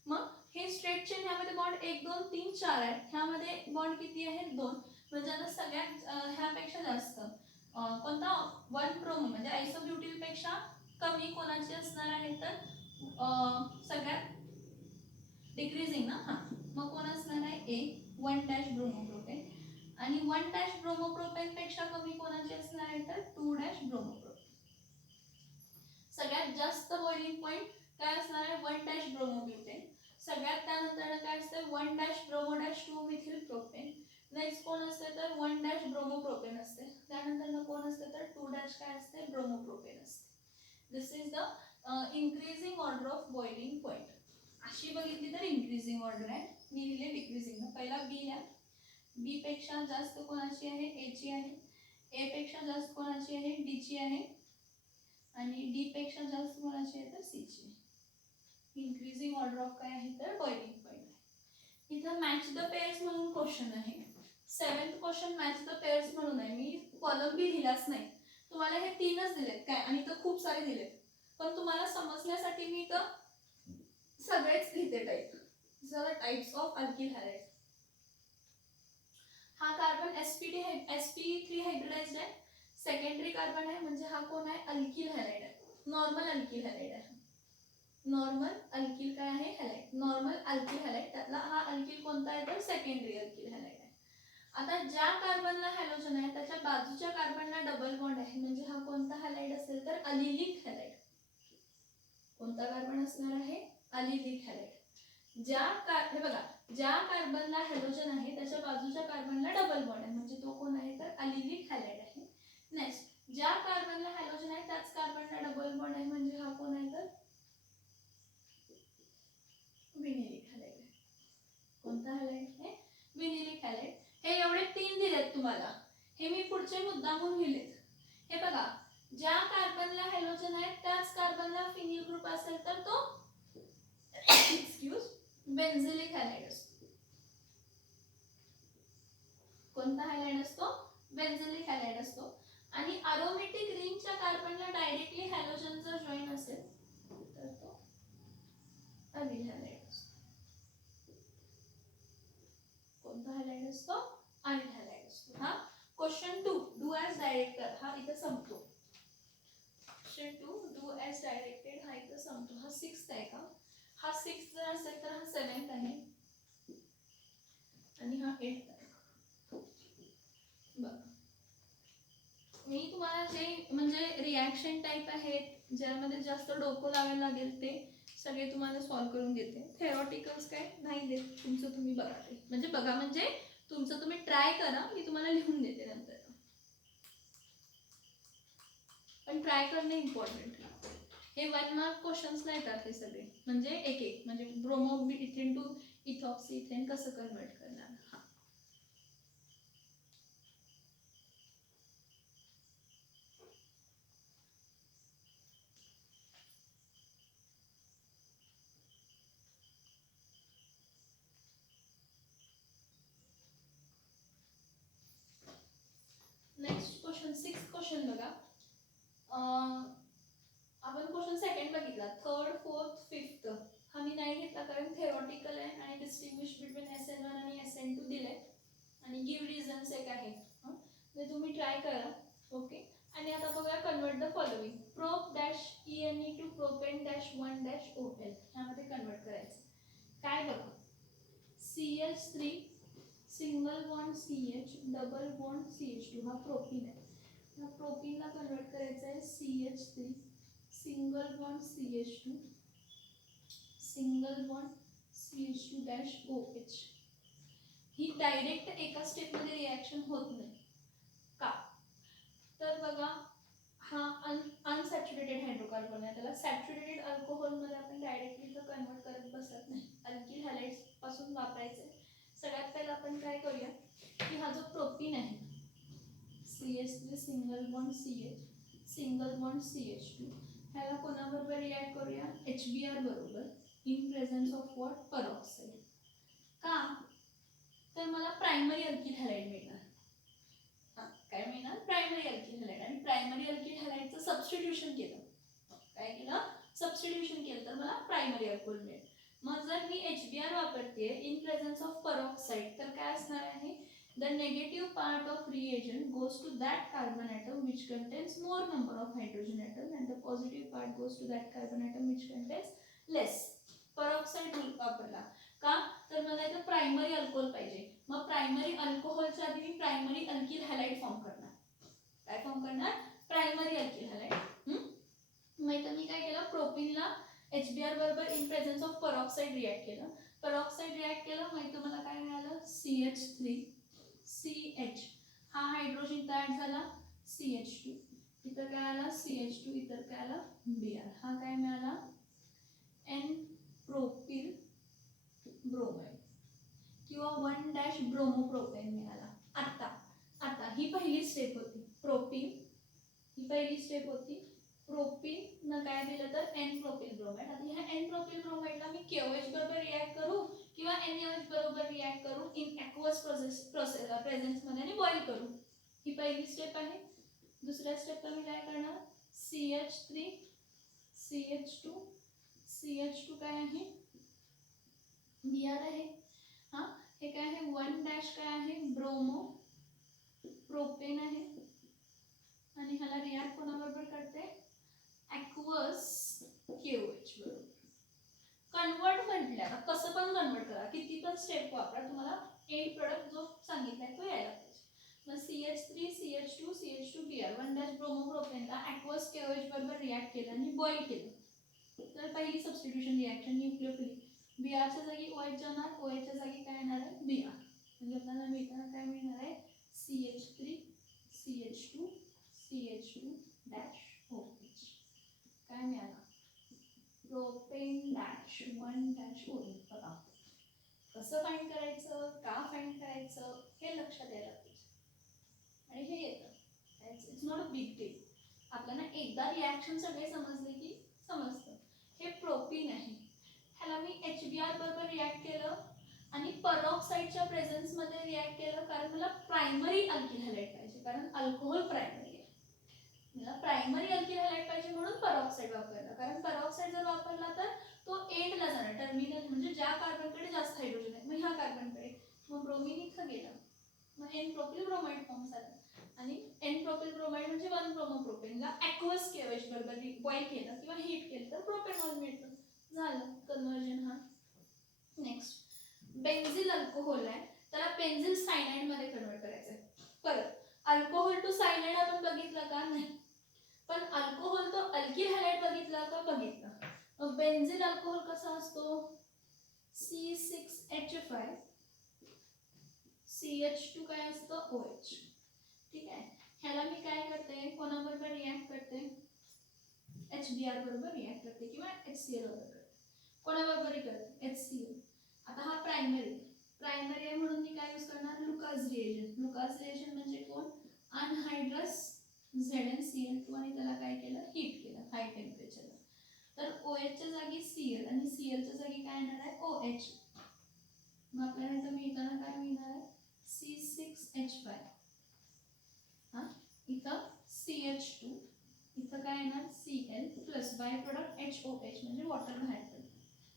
मग हे स्ट्रेट चेन, ह्यामध्ये बॉन्ड 1 2 3 4 आहे. ह्यामध्ये बॉन्ड किती आहे, 2. म्हणजे आता सगळ्यात ह्यापेक्षा जास्त कोणता, 1 ब्रोमो म्हणजे आयसोब्युटिल पेक्षा कमी कोणाची असणार आहे तर सगळ्यात डिक्रीजिंग ना, हा. मग कोण असणार आहे, 1 ब्रोमोप्रोपेन. आणि 1 ब्रोमोप्रोपेन पेक्षा कमी कोणाची असणार आहे तर 2 ब्रोमोप्रोपेन. सगळ्यात जास्त बॉइलिंग पॉइंट काय असणार आहे, 1 ब्रोमोब्युटेन. सगळ्यात त्यानंतर काय असते, 1 ब्रोमो 2 मिथिल प्रोपेन. नेक्स्ट कोण असते तर 1 ब्रोमोप्रोपेन असते. त्यानंतर कोण असते तर 2 काय असते, ब्रोमोप्रोपेन असते. This is the increasing order of boiling point. अशी बघितली तर इंक्रीजिंग ऑर्डर आहे. मी लिहिले डिक्रीजिंग. पहिला B लिहा. B पेक्षा जास्त कोणाची आहे, A ची आहे. A पेक्षा जास्त कोणाची आहे, D ची आहे. आणि D पेक्षा जास्त कोणाची आहे तर C ची. इंक्रीजिंग ऑर्डर ऑफ काय आहे तर बॉइलिंग पॉइंट. इथं मॅच द पेअर्स म्हणून क्वेश्चन आहे. 7th question match the pairs म्हणून आहे. मी कॉलम बी लिहिलाच नाही, तुम्हाला हे 3च दिलेत काय, आणि इथं खूप सारे दिलेत, पण तुम्हाला समजण्यासाठी मी इथं सगळेच लिहिते type. Types of alkyl halide. हा कार्बन sp3 हायब्रिडाइज्ड आहे. सेकंडरी कार्बन आहे, म्हणजे हा कोण आहे, अल्किल हॅलाइड आहे. नॉर्मल अल्किल हॅलाइड आहे. नॉर्मल अल्किल काय आहे, हॅलाइड. नॉर्मल अल्किल हॅलाइड, त्यातला हा अल्किल कोणता आहे तर सेकंडरी अल्किल हॅलाइड आहे. आता ज्या कार्बनला हॅलोजन आहे त्याच्या बाजूच्या कार्बनला डबल बॉन्ड आहे, म्हणजे हा कोणता हॅलाइड असेल तर अलिलिक हॅलाइड. कोणता कार्बन असणार आहे, अलिलिक हॅलाइड. हे बघा, ज्या कार्बनला हॅलोजन आहे त्याच्या बाजूच्या कार्बनला डबल बॉन्ड आहे, म्हणजे तो कोण आहे तर अलिलिक हॅलाइड आहे. नेक्स्ट, ज्या कार्बनला हॅलोजन आहे त्याच कार्बनला डबल बॉन्ड आहे, म्हणजे हा कोण आहे तर विनिलिक हॅलाइड आहे. कोणता हॅलाइड आहे, विनिलिक हॅलाइड. हे एवढे 3 दिलेत तुम्हाला, हे मी पुढचे मुद्दामून लिहिलेत. हे बघा, ज्या कार्बनला हॅलोजन आहे त्याच कार्बनला फिनिल ग्रुप असेल तर तो एक्सक्यूज बेन्झिलिक हॅलाइड असतो. कोणता हॅलाइड असतो, बेन्झिलिक हॅलाइड असतो. आणि अरोमॅटिक रिंगच्या कार्बनला डायरेक्टली हॅलोजन जर जॉईन असेल तर तो अलिल हॅलाइड असतो. कोणता हॅलाइड असतो, अलिल हॅलाइड असतो. हा क्वेश्चन 2 डू ॲज डायरेक्टर, हा इथं संपतो. क्वेश्चन 2 डू ॲज डायरेक्टेड हा इथं संपतो. हा 6th आहे का, हा 6th जर असेल तर हा 7th आहे, आणि हा 8th आहे. बघा, मी तुम्हाला जे म्हणजे रिॲक्शन टाईप आहेत ज्यामध्ये जास्त डोकं लावायला लागेल ते सगळे तुम्हाला सॉल्व्ह करून देते. थेरॉटिकल्स काय नाही देत, तुमचं तुम्ही बघा ते, म्हणजे बघा म्हणजे तुमचं तुम्ही ट्राय करा, मी तुम्हाला लिहून देते नंतर. पण ट्राय करणे इम्पॉर्टंट. हे 1 मार्क क्वेश्चन्सला येतात हे सगळे, म्हणजे एक एक, म्हणजे bromoethane to ethoxyethane कसं कन्वर्ट करणार. हा नेक्स्ट क्वेश्चन 6th क्वेश्चन बघा. आपण क्वेश्चन सेकंड बघितला, 3rd 4th 5th हा मी नाही घेतला कारण थेरॉटिकल आहे आणि डिस्टिंग्विश बिटवीन SN1 आणि SN2 दिले, आणि गिव्ह रिझन्स एक आहे, ते तुम्ही ट्राय करा. ओके, आणि आता बघूया convert the following. Prop dash ENE to propane dash 1 dash OL ह्यामध्ये कन्वर्ट करायचं. काय बघा, CH3 single bond CH double bond CH2 हा प्रोपीन आहे. या प्रोपीनला कन्वर्ट करायचं आहे CH3 single bond CH2 single bond CH2 dash OH. ही डायरेक्ट एका स्टेपमध्ये रिॲक्शन होत नाही का, तर बघा हा अनसॅच्युरेटेड हायड्रोकार्बन आहे, त्याला सॅच्युरेटेड अल्कोहोलमध्ये आपण डायरेक्टली तर कन्वर्ट करत बसत नाही. अल्किल हॅलाइड्स पासून वापरायचे. सगळ्यात पहिला आपण काय करूया की हा जो प्रोपीन आहे CH3 single bond CH single bond CH2 ह्याला कोणाबरोबर रिॲक्ट करूया, HBr बरोबर, इन प्रेझेन्स ऑफ व्हॉट, परऑक्साईड. का तर मला प्रायमरी अल्किल हॅलाइड मिळणार. काय मिळणार, प्रायमरी अल्किल हॅलाइड. आणि प्रायमरी अल्किल हॅलाइडचं सबस्टिट्यूशन केलं, काय केलं, सबस्टिट्यूशन केलं तर मला प्रायमरी अल्कोहोल मिळेल. मग जर मी HBr वापरते इन प्रेझेन्स ऑफ परऑक्साईड तर काय असणार आहे, the negative part of reagent goes to that carbon atom which contains more number of hydrogen atom and the positive part goes to that carbon atom which contains less. परऑक्साईड वापरला का तर मला इथं primary alcohol पाहिजे. मग primary अल्कोहोलच्या आधी मी primary alkyl halide form करणार. काय फॉर्म करणार, प्रायमरी अल्किल हॅलाइड. मग इथं मी काय केलं, प्रोपीनला HBr बरोबर इन प्रेझेन्स ऑफ परऑक्साईड रिॲक्ट केलं. परऑक्साईड रिॲक्ट केलं, मग इथं मला काय मिळालं, CH3 CH हा हायड्रोजन ऍड झाला, CH2 इथं काय आला, CH2 इतर काय आला, Br. हा काय मिळाला, N प्रोपिल ब्रोमाइड किंवा 1 डॅश ब्रोमोप्रोपेन मिळाला. आता ही पहिली स्टेप होती, प्रोपीन ही पहिली स्टेप होती. प्रोपीन न काय दिलं तर N प्रोपिल ब्रोमाइड. आता ह्या N प्रोपिल ब्रोमाइडला मी KOH बरोबर रिॲक्ट करू किंवा NaOH बरोबर रिॲक्ट करू इन ॲक्वस प्रेझेन्समध्ये आणि बॉईल करू. ही पहिली स्टेप आहे. दुसऱ्या स्टेपला मी काय करणार, CH3 CH2 CH2 काय आहे, Br आहे. हां, हे काय आहे 1 डॅश काय आहे, ब्रोमो प्रोपेन आहे. आणि ह्याला रिॲक्ट कोणाबरोबर करते, ॲक्वस KOH बरोबर. कन्वर्ट म्हटल्यावर कसं पण कन्वर्ट करा, किती पण स्टेप वापरा, तुम्हाला एंड प्रोडक्ट जो सांगितलाय तो यायला पाहिजे. मग CH3 CH2 CH2 Br 1 dash bromo प्रोपेनला ॲक्वस KOH बरोबर रिॲक्ट केलं आणि बॉईल केलं. तर पहिली सबस्टिट्यूशन रिॲक्शन न्यूक्लियोफिलिक. Brच्या जागी OH जाणार, OHच्या जागी काय येणार आहे, Br. म्हणजे आपल्याला मिळताना काय मिळणार आहे, CH3 CH2 CH2 dash OH. काय मिळालं, प्रोपेन डॅश 1 डॅश OH. बघा कसं फाइंड करायचं, का फाइंड करायचं हे लक्षात यायला पाहिजे. आणि हे येतं, it's not a big deal. आपल्याला एकदा रिॲक्शन सगळे समजले की समजतं. हे प्रोपीन आहे, ह्याला मी HBr बरोबर रिॲक्ट केलं आणि परऑक्साईडच्या प्रेझेन्समध्ये रिॲक्ट केलं, कारण मला प्रायमरी अल्किल हॅलाइड पाहिजे, कारण अल्कोहोल प्रायमरी आहे. मला प्रायमरी अल्किल हॅलाइड पाहिजे म्हणून परऑक्साईड वापरला, कारण परऑक्साईड जर वापरला तर तो एंडला जाणार, टर्मिनल म्हणजे ज्या कार्बनकडे जास्त हायड्रोजन आहे, मग ह्या कार्बनकडे, मग ब्रोमिन इथं गेलं, मग एन प्रोपिल ब्रोमाइड फॉर्म झाला. आणि एन प्रोपिल ब्रोमाइड म्हणजे 1 ब्रोमो प्रोपेनला ॲक्वस KOH बरोबर बॉईल केलं किंवा हीट केलं तर प्रोपेनॉल मिळतं. झालं कन्वर्जन. हा नेक्स्ट बेन्झिल अल्कोहोल आहे, त्याला बेन्झिल सायनाइड मध्ये कन्वर्ट करायचं आहे. परत अल्कोहोल टू सायनाइड आपण बघितलं का, नाही, पण अल्कोहोल तो अल्किल हॅलाइड बघितला का, बघितलं. मग बेन्झिल अल्कोहोल कसा असतो, C6H5 CH2 काय असतं, OH. ठीक आहे, ह्याला मी काय करते, कोणाबरोबर रिॲक्ट करते, HBr बरोबर रिॲक्ट करते किंवा HCl बरोबर करते. कोणाबरोबर करते, HCl. आता हा प्रायमरी आहे म्हणून मी काय यूज करणार, लुकास रिएजंट. लुकास रिएजंट म्हणजे कोण, अनहायड्रस ZnCl2 आणि त्याला काय केलं, हीट केलं हाय टेम्परेचरला. तर OHच्या जागी Cl आणि Clच्या जागी काय येणार आहे, OH. मग आपल्याला इथं मिळताना काय मिळणार आहे, C6H5. हां, इथं CH2, इथं काय येणार Cl plus by product HOH म्हणजे वॉटर बाहेर पडलं.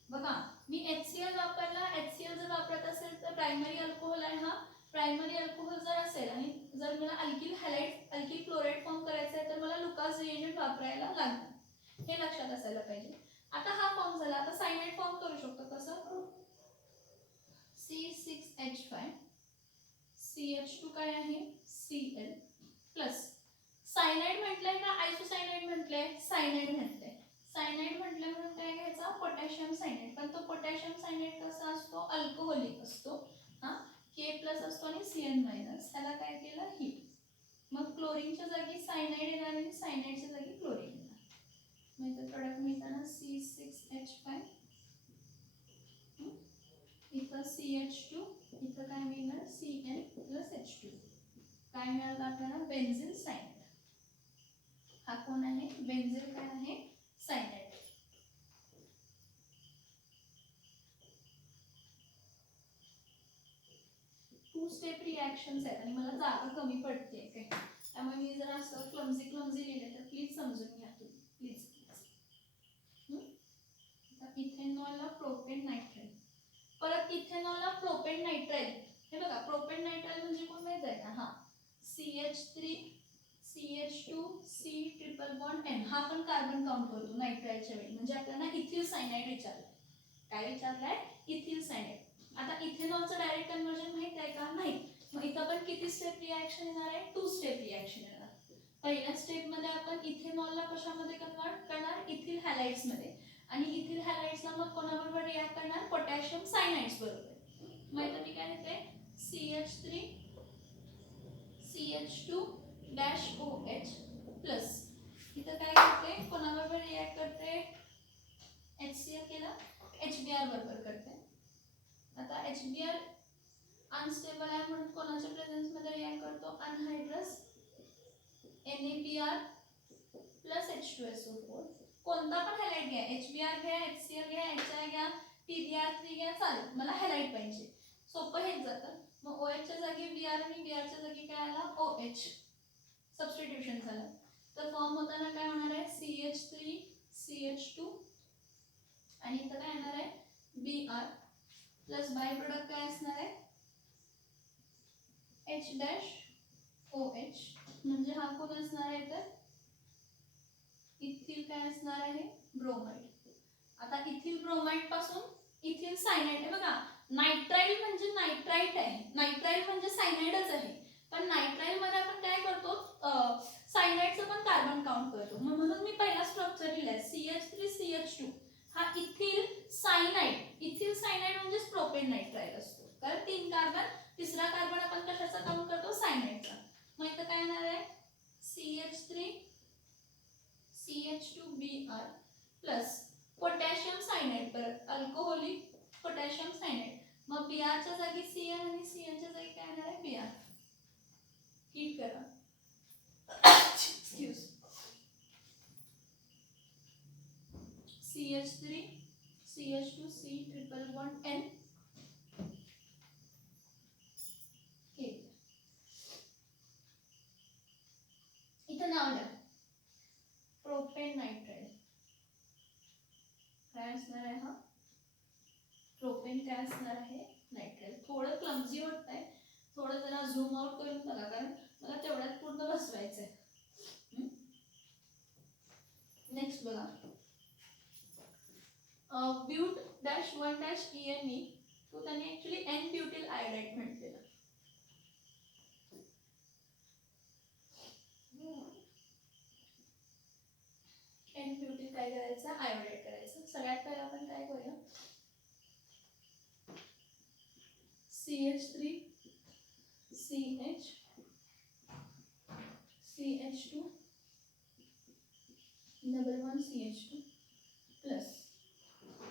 बघा मी HCl वापरला, HCl जर वापरत असेल तर प्रायमरी अल्कोहोल आहे हा. प्रायमरी अल्कोहोल जर असेल आणि जर मला alkyl halide alkyl chloride form करायचा आहे तर मला लुकास रिएजंट वापरायला लागणार, हे लक्षात असायला पाहिजे. आता हा फॉर्म झाला, आता सायनाइड फॉर्म करू शकतो कसं, C6H5 CH2 काय आहे, Cl प्लस सायनाइड म्हटलंय का आयसोसायनाइड म्हटलंय, सायनाइड म्हटलंय. सायनाइड म्हटलं म्हणून काय घ्यायचा, पोटॅशियम सायनाइड. पण तो पोटॅशियम सायनाइड कसा असतो, अल्कोहोलिक असतो. हा K प्लस असतो आणि Cn मायनस, त्याला काय केलं, हीट. मग क्लोरीनच्या जागी सायनाइड येणार आणि सायनाइडच्या जागी क्लोरीन येणार. मग इथं प्रोडक्ट मिळताना C6H5 इथं CH2, इथं काय मिळणार Cl प्लस H2. काय मिळालं आपल्याला, बेन्झिल सायनाइड. हा कोण आहे, बेन्झिल काय आहे, सायनाइड. टू स्टेप रिॲक्शन्स आहेत आणि मला जागा कमी पडते काय, त्यामुळे मी जर असं क्लमझी लिहिले तर प्लीज समजून घ्या तुम्ही, प्लीज. इथेनॉलला प्रोपेन नायट्राइल, परत इथेनॉलला प्रोपेन नायट्राइल. हे बघा प्रोपेन नायट्राइल म्हणजे कोण माहित आहे का, हा CH3 CH2 C triple bond N. हा पण कार्बन काउंट करतो नायट्राइलच्या वेळी, म्हणजे आपल्याला इथिल सायनाइड विचारलंय. काय विचारलंय, इथिल सायनाइड. आता इथेनॉलचं डायरेक्ट कन्वर्जन माहित आहे का, नाही. मग इथं पण किती स्टेप रिॲक्शन येणार आहे, 2 स्टेप रिॲक्शन येणार. पहिल्या स्टेपमध्ये आपण इथेनॉलला कशामध्ये कन्वर्ट करणार, इथिल हॅलाइड्स मध्ये. आणि इथिल हॅलाइड्सला मग कोणाबरोबर रिॲक्ट करणार, पोटॅशियम सायनाइड्स बरोबर. मग इथं मी काय देते, CH3 CH2 dash OH plus इथं काय करते, कोणाबरोबर रिॲक्ट करते, HCl केला, HBr बरोबर करते. आता HBr अनस्टेबल आहे म्हणून कोणाच्या प्रेझेन्समध्ये रिॲक्ट करतो, अनहायड्रस NaBr प्लस H2SO4. कोणता पण हॅलाइड घ्या, HBr घ्या, HCl घ्या, HI घ्या, PBr3 घ्या, चालेल, मला हॅलाइड पाहिजे. सोपं हेच जातं. मग OH च्या जागी Br आणि Br च्या जागी काय आला, OH. सबस्टिट्यूशन झालं तर फॉर्म होताना काय होणार आहे CH3 CH2 आणि इथं काय येणार आहे Br प्लस बाय प्रोडक्ट काय असणार आहे H-OH म्हणजे हा कोण असणार आहे तर इथिल काय असणार आहे ब्रोमाइड. आता इथिल ब्रोमाइड पासून इथिल सायनाइड आहे बघा. नायट्राइल म्हणजे नायट्राइट आहे, नायट्राइल म्हणजे सायनाइडच आहे, पण नायट्राइल मध्ये आपण काय करतो सायनाइडचं पण कार्बन काउंट करतो. म्हणून मी पहिला स्ट्रक्चर लिहिलाय CH3CH2 हा इथिल सायनाइड. इथिल सायनाइड म्हणजे प्रोपेन नायट्राइल असतो कारण 3 कार्बन, तिसरा कार्बन आपण कशाचा काउंट करतो सायनाइडचा. मग इथं काय येणार आहे CH3 CH2Br plus potassium cyanide परत अल्कोहोलिक पोटॅशियम सायनाइड. मग Br च्या जागी Cl आणि Cl च्या जागी काय येणार आहे Br. हीट करा. Excuse. CH3 CH2 C triple bond N इथं नाव द्या प्रोपेन नायट्राइल. काय असणार आहे हा प्रोपेन काय असणार आहे नायट्राइल. थोडं क्लमझी वाटतंय, थोडं जरा झूम आउट करून बघा कारण मला तेवढ्यात पूर्ण बसवायचं आहे. नेक्स्ट बघा ब्यूट डॅश 1 डॅश ENE तो त्याने ऍक्च्युली N ब्युटिल आयोडाइड म्हटलेलं. N ब्युटिल काय करायचं आयोडाइड करायचं. सगळ्यात पहिला आपण काय करूया CH3 CH CH2 double one CH2 plus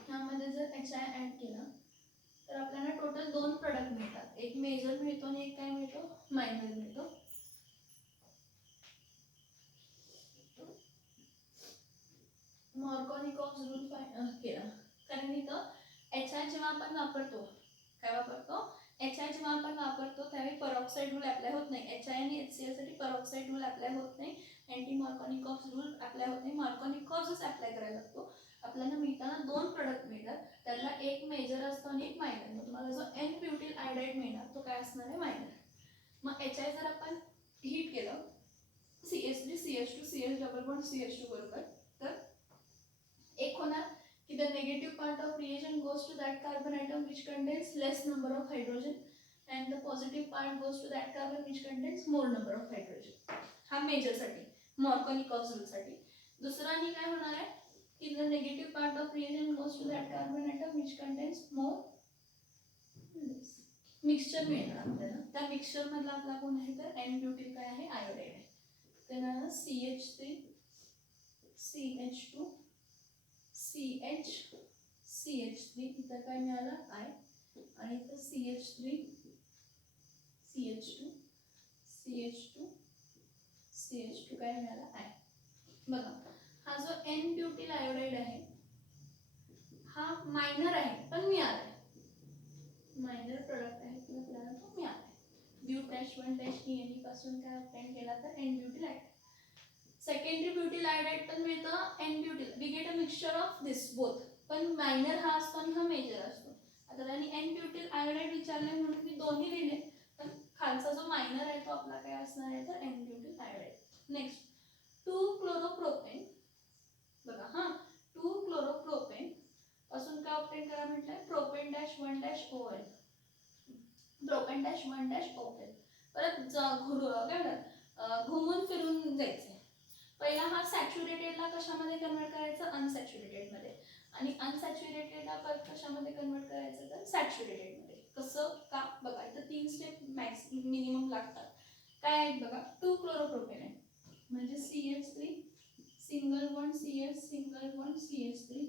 ह्यामध्ये जर HI ऍड केला तर आपल्याला टोटल 2 प्रोडक्ट मिळतात. एक मेजर मिळतो आणि एक काय मिळतो मायनर मिळतो. मार्कोनिकॉव्स रूल केला कारण इथं HI जेव्हा आपण वापरतो काय वापरतो HI जेव्हा आपण वापरतो त्यावेळी परऑक्साईड रूल अप्लाय होत नाही. HI आणि HCl साठी परऑक्साईड रूल अप्लाय होत नाही, अँटी मार्कोनिकॉव्स रूल अप्लाय होत नाही, मार्कोनिकॉव्सच अप्लाय करायला लागतो. आपल्याला मिळताना 2 प्रोडक्ट मिळतात, त्यातला एक मेजर असतो आणि एक मायनर. मग तुम्हाला जो N ब्युटिल आयोडाइड मिळणार तो काय असणार आहे मायनर. मग HI जर आपण हीट केलं CH3 CH2 CH double bond CH2 बरोबर तर एक होणार की the negative part of reagent goes to that carbon atom which contains less number of hydrogen and the positive part goes to that carbon which contains more number of hydrogen. हा major साठी Markovnikov's rule साठी. दुसरा आणि काय होणार आहे की the negative part of reagent goes to that carbon atom which contains more mixture मिळणार आपल्याला. त्या मिक्सचर मधला आपला कोण आहे तर N ब्युटिल काय आहे आयोडाइड आहे. तर CH3 CH2 CH CH3 इथं काय मिळालं I आणि इथं CH3 CH2 CH2 CH2 काय मिळालं I. बघा हा जो N ब्युटिल आयोडाइड आहे हा मायनर आहे पण मिळाला मायनर प्रोडक्ट आहे पण आपल्याला तो मिळाला. ब्यूट डॅश 1 डॅश ENE पासून काय ऑब्टेन केला तर N butyl iodide. Secondary butyl iodide पण मिळतं N butyl. We get a mixture of this both, पण मायनर हा असतो आणि हा मेजर असतो. आता त्यांनी N ब्युटिल आयोडाइड विचारले म्हणून मी दोन्ही लिहिले, पण खालचा जो मायनर आहे तो आपला काय असणार आहे तर N butyl iodide. Next 2 chloropropane बघा हा 2 क्लोरोप्रोपेन पासून काय ऑब्टेन करा म्हटलंय propane dash 1 dash OL propane dash 1 dash OL. परत घुमून फिरून जायचं. पहिला हा सॅच्युरेटेडला कशामध्ये कन्वर्ट करायचं अनसॅच्युरेटेड मध्ये आणि अनसॅच्युरेटेडला परत कशामध्ये कन्वर्ट करायचं तर सॅच्युरेटेड मध्ये. कसं का बघा इथं 3 स्टेप मॅक्स मिनिमम लागतात. काय आहेत बघा 2 क्लोरोप्रोपेन आहे म्हणजे CH3 single bond CH single bond CH3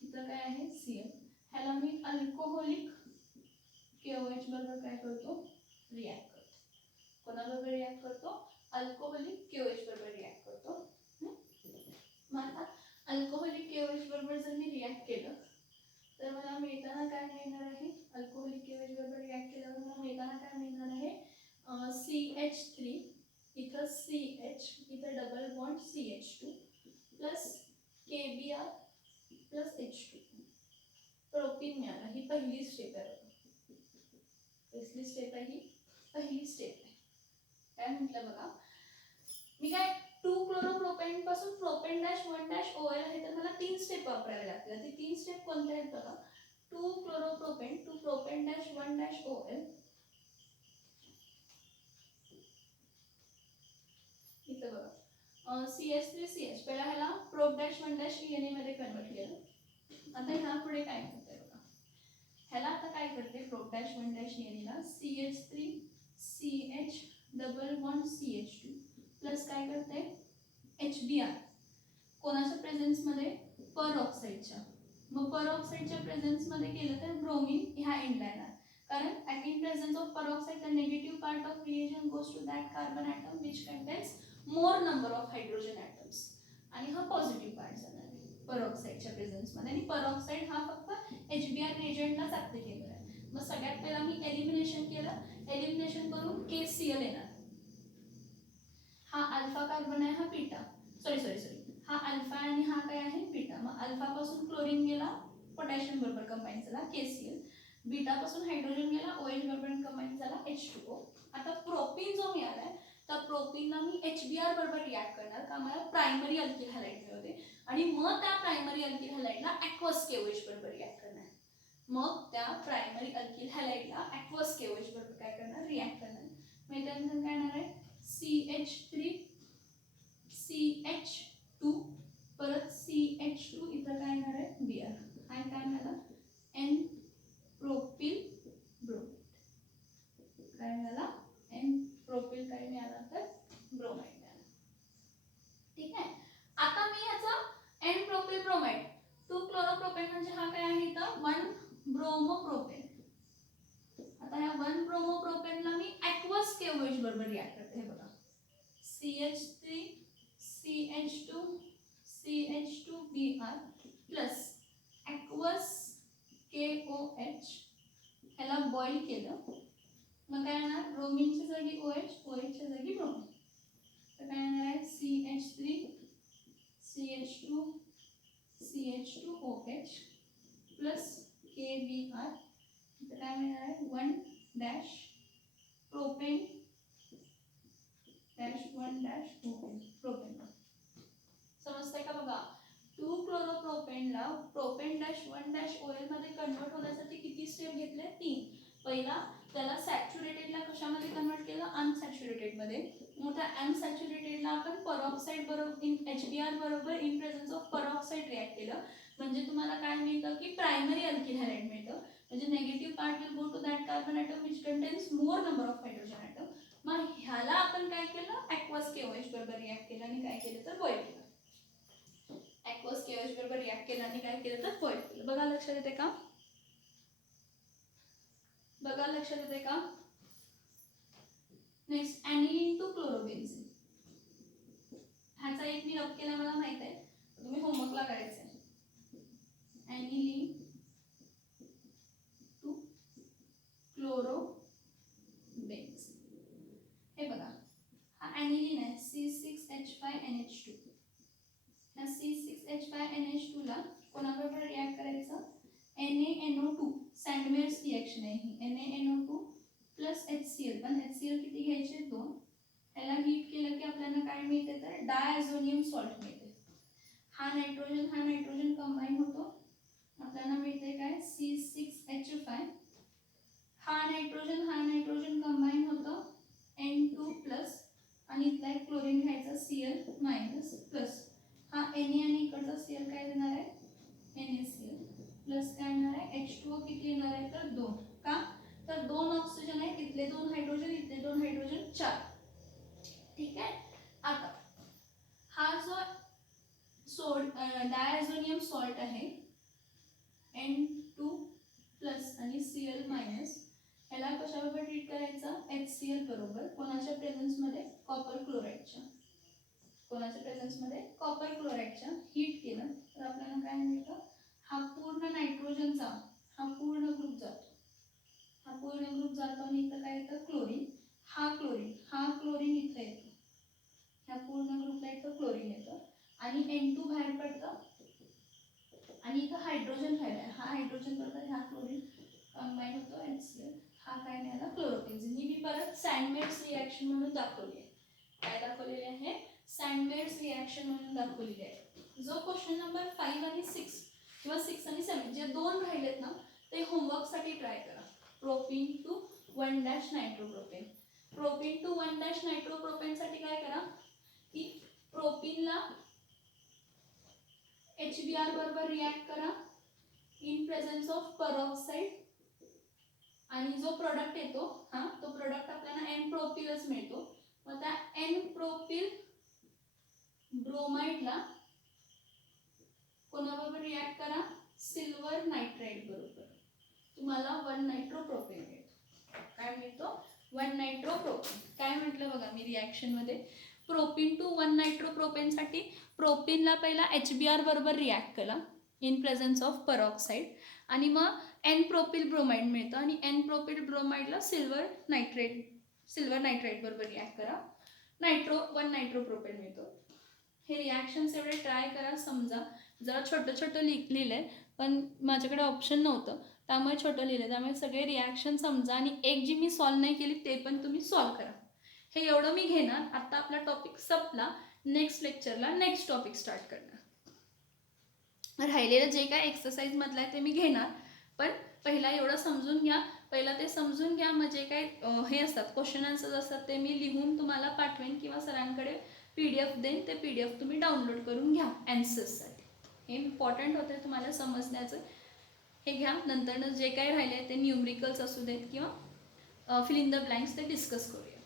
इथं काय आहे Cl. ह्याला मी अल्कोहोलिक KOH बरोबर काय करतो रिॲक्ट करतो. कोणाबरोबर रिॲक्ट करतो अल्कोहोलिक KOH बरोबर रिॲक्ट करतो. मग आता अल्कोहोलिक KOH बरोबर जर मी रिॲक्ट केलं तर मला मिळताना काय मिळणार आहे अल्कोहोलिक KOH बरोबर रिॲक्ट केल्यावर मला मिळताना काय मिळणार आहे CH3 इथं CH, इथं double bond CH2 plus KBr plus H2 protein मिळाला. ही पहिली स्टेप आहे. कसली स्टेप आहे ही? पहिली स्टेप आहे. काय म्हटलं बघा, मी काय 2 क्लोरोप्रोपेन पासून प्रोपेन डॅश 1 डॅश OL आहे, तर मला 3 स्टेप वापराव्या लागतील. ती 3 स्टेप कोणत्या आहेत बघा. 2 chloropropane, 2 propane dash 1 dash OL, इथं बघा CH3CH, पहिला ह्याला प्रोप डॅश 1 डॅश ENA मध्ये कन्वर्ट केलं. आता ह्या पुढे काय करते बघा, ह्याला आता काय करते, प्रोप डॅश 1 डॅश ENA ला CH3CH double bond CH2 plus काय करते HBr, कोणाच्या प्रेझेन्स मध्ये, पर ऑक्साईडच्या. मग पर ऑक्साईडच्या प्रेझेन्स मध्ये केलं तर ब्रोमीन ह्या एंडला येणार, कारण at in presence of peroxide the negative part of reagent goes to that carbon atom which contains more number of hydrogen atoms, आणि हा पॉझिटिव्ह पार्ट जाणार आहे पर ऑक्साईडच्या प्रेझेन्स मध्ये. आणि पर ऑक्साईड हा फक्त HBr रिएजंटलाच ऍप्लिकेबल आहे. मग सगळ्यात पहिला मी एलिमिनेशन केलं, एलिमिनेशन करून KCl येणार. हा अल्फा कार्बन आहे, हा बीटा, सॉरी हा अल्फा आणि हा काय आहे बीटा. मग अल्फा पासून क्लोरीन गेला, पोटॅशियम बरोबर कंबाईन झाला KCl. बीटा पासून हायड्रोजन गेला, OH बरोबर कंबाईन झाला H2O. आता प्रोपीन जो मिळालाय, तर प्रोपीनला मी HBr बरोबर रिॲक्ट करणार, का मला प्रायमरी अल्किल हॅलाइड मिळते, आणि मग त्या प्रायमरी अल्किल हॅलाइडला ॲक्वस KOH बरोबर रिॲक्ट करणार. मग त्या प्रायमरी अल्किल हॅलाइडला ॲक्वस KOH बरोबर काय करणार, रिॲक्ट करणार. मग त्यानंतर काय येणार आहे CH3 CH2 परत CH2, इथं काय येणार आहे Br, आणि काय मिळालं N प्रोपिल ब्रोमाइड. काय मिळाला N प्रोपिल, काय मिळाला तर ब्रोमाइड मिळाला. ठीक आहे. आता मी याचा N प्रोपिल ब्रोमाइड 2 क्लोरोप्रोपेन म्हणजे हा काय आहे तर 1 ब्रोमोप्रोपेन. आता ह्या 1 ब्रोमोप्रोपेनला मी ॲक्वस KOH बरोबर रिॲक्ट करते. हे बघा CH3 CH2 CH2Br plus aqueous KOH, ह्याला बॉईल केलं, मग काय येणार ब्रोमीनच्या जागी OH, OHच्या जागी ब्रोमीन. तर काय येणार आहे CH3 CH2 CH2OH plus KBr, तर काय मिळणार आहे 1 dash propane dash 1 dash propane. समजतंय का बघा, 2 क्लोरोप्रोपेनला प्रोपेन डॅश 1 डॅश OL मध्ये कन्वर्ट होण्यासाठी किती स्टेप घेतले, 3. पहिला त्याला सॅच्युरेटेडला कशामध्ये कन्वर्ट केलं, अनसॅच्युरेटेड मध्ये. मग त्या अनसॅच्युरेटेडला आपण परऑक्साईड बरोबर HBr बरोबर इन प्रेझेन्स ऑफ परऑक्साईड रिॲक्ट केलं, म्हणजे तुम्हाला काय मिळतं की प्रायमरी अल्किल हॅलाइड मिळतं. म्हणजे negative part will go to that carbon atom which contains more number of hydrogen atom. मग ह्याला आपण काय केलं, ॲक्वस KOH बरोबर रिॲक्ट केलं आणि काय केलं तर बॉईल केलं. ॲक्वस KOH बरोबर रिॲक्ट केलं आणि काय केलं तर बॉईल केलं. बघा लक्षात येते का, बघा लक्षात येते का. Next aniline to chlorobenzene. ह्याचा एक मी रब केला, मला माहित आहे, तुम्ही होमवर्कला करायचं आहे. ॲनिलीन टू क्लोरोबेन्झीन. हे बघा, हा ॲनिलीन आहे C6H5NH2. या C6H5NH2 ला कोणाबरोबर रिॲक्ट करायचं, NaNO2, सँडमेअर्स रिॲक्शन आहे ही. NaNO2 प्लस HCl, पण HCl किती घ्यायचे 2. ह्याला हीट केलं की आपल्याला काय मिळते तर डायझोनियम सॉल्ट मिळते. हा नायट्रोजन कंबाईन होतो, आपल्याला मिळते काय C6H5. हा नायट्रोजन कंबाईन होतं N2 प्लस, आणि इथला एक क्लोरीन घ्यायचा Cl मायनस प्लस. हा Na आणि इकडचा Cl काय देणार आहे NaCl प्लस काय येणार आहे H2O, किती येणार आहे तर 2. का तर 2 ऑक्सिजन आहे, इथले 2 हायड्रोजन, इथले 2 हायड्रोजन, 4. ठीक आहे. आता हा जो डायझोनियम सॉल्ट आहे N2 प्लस आणि Cl मायनस, ह्याला कशाबरोबर ट्रीट करायचं HCl बरोबर, कोणाच्या प्रेझेन्समध्ये कॉपर क्लोराईडच्या. कोणाच्या प्रेझेन्समध्ये कॉपर क्लोराईडच्या. हीट केलं तर आपल्याला काय मिळतं, हा पूर्ण नायट्रोजनचा हा पूर्ण ग्रुप जातो, हा पूर्ण ग्रुप जातो, आणि इथं काय येतं क्लोरीन. हा क्लोरीन इथं येतो, ह्या पूर्ण ग्रुपला इथं क्लोरीन येतं आणि N2 बाहेर पडतं आणि इथं हायड्रोजन राहिला आहे. हा हायड्रोजन बरोबर ह्या क्लोरीन कंबाईन होतो HCl. हा काय मिळाला क्लोरोबेन्झीन. ही मी परत सँडमेड्स रिॲक्शन म्हणून दाखवली आहे. काय दाखवलेले आहे? सँडमेड्स रिॲक्शन म्हणून दाखवलेली आहे. जो क्वेश्चन नंबर 5 आणि 6 किंवा 6 आणि 7 जे दोन राहिलेत ना ते होमवर्कसाठी ट्राय करा. Propene to 1- nitropropane. Propene to 1- नायट्रोप्रोपेनसाठी काय करा की प्रोपीनला HBr बरोबर रिॲक्ट करा इन प्रेझेन्स ऑफ परऑक्साईड आणि जो प्रोडक्ट येतो तो प्रोडक्ट आपल्याला N प्रोपिलच मिळतो. मग त्या N प्रोपिल ब्रोमाइडला कोणाबरोबर रिॲक्ट करा? सिल्वर नायट्राइड बरोबर. तुम्हाला 1 नायट्रोप्रोपेन मिळतो. काय मिळतो? 1 नायट्रोप्रोपेन. काय म्हटलं बघा मी रिॲक्शनमध्ये, प्रोपीन टू 1 नायट्रोप्रोपेनसाठी प्रोपीनला पहिला HBr बरोबर रिॲक्ट करा इन प्रेझेन्स ऑफ परऑक्साईड आणि मग N प्रोपिल ब्रोमाइड मिळतं आणि N प्रोपिल ब्रोमाइडला सिल्वर नायट्राइड बरोबर रिॲक्ट करा. 1 नायट्रोप्रोपेन मिळतो. हे रिॲक्शन्स एवढे ट्राय करा. समजा जरा छोटं लिहिलं आहे पण माझ्याकडे ऑप्शन नव्हतं त्यामुळे छोटं लिहिलं, त्यामुळे सगळे रिॲक्शन समजा आणि एक जी मी सॉल्व नाही केली ते पण तुम्ही सॉल्व करा. हे एवढं मी घेणार. आता आपला टॉपिक संपला. नेक्स्ट लेक्चरला नेक्स्ट टॉपिक स्टार्ट करणार. राहिलेलं जे काय एक्सरसाइजमधलं आहे ते मी घेणार, पण पहिला एवढं समजून घ्या. पहिला ते समजून घ्या. मग जे काय हे असतात क्वेश्चन आन्सर्स असतात ते मी लिहून तुम्हाला पाठवेन किंवा सरांकडे PDF देईन. ते PDF तुम्ही डाउनलोड करून घ्या ॲन्सर्ससाठी. हे इम्पॉर्टंट होते तुम्हाला समजण्याचं. हे घ्या. नंतर जे काय राहिले ते न्यूमरिकल्स असू देत किंवा फिल इन द ब्लँक्स ते डिस्कस करूया.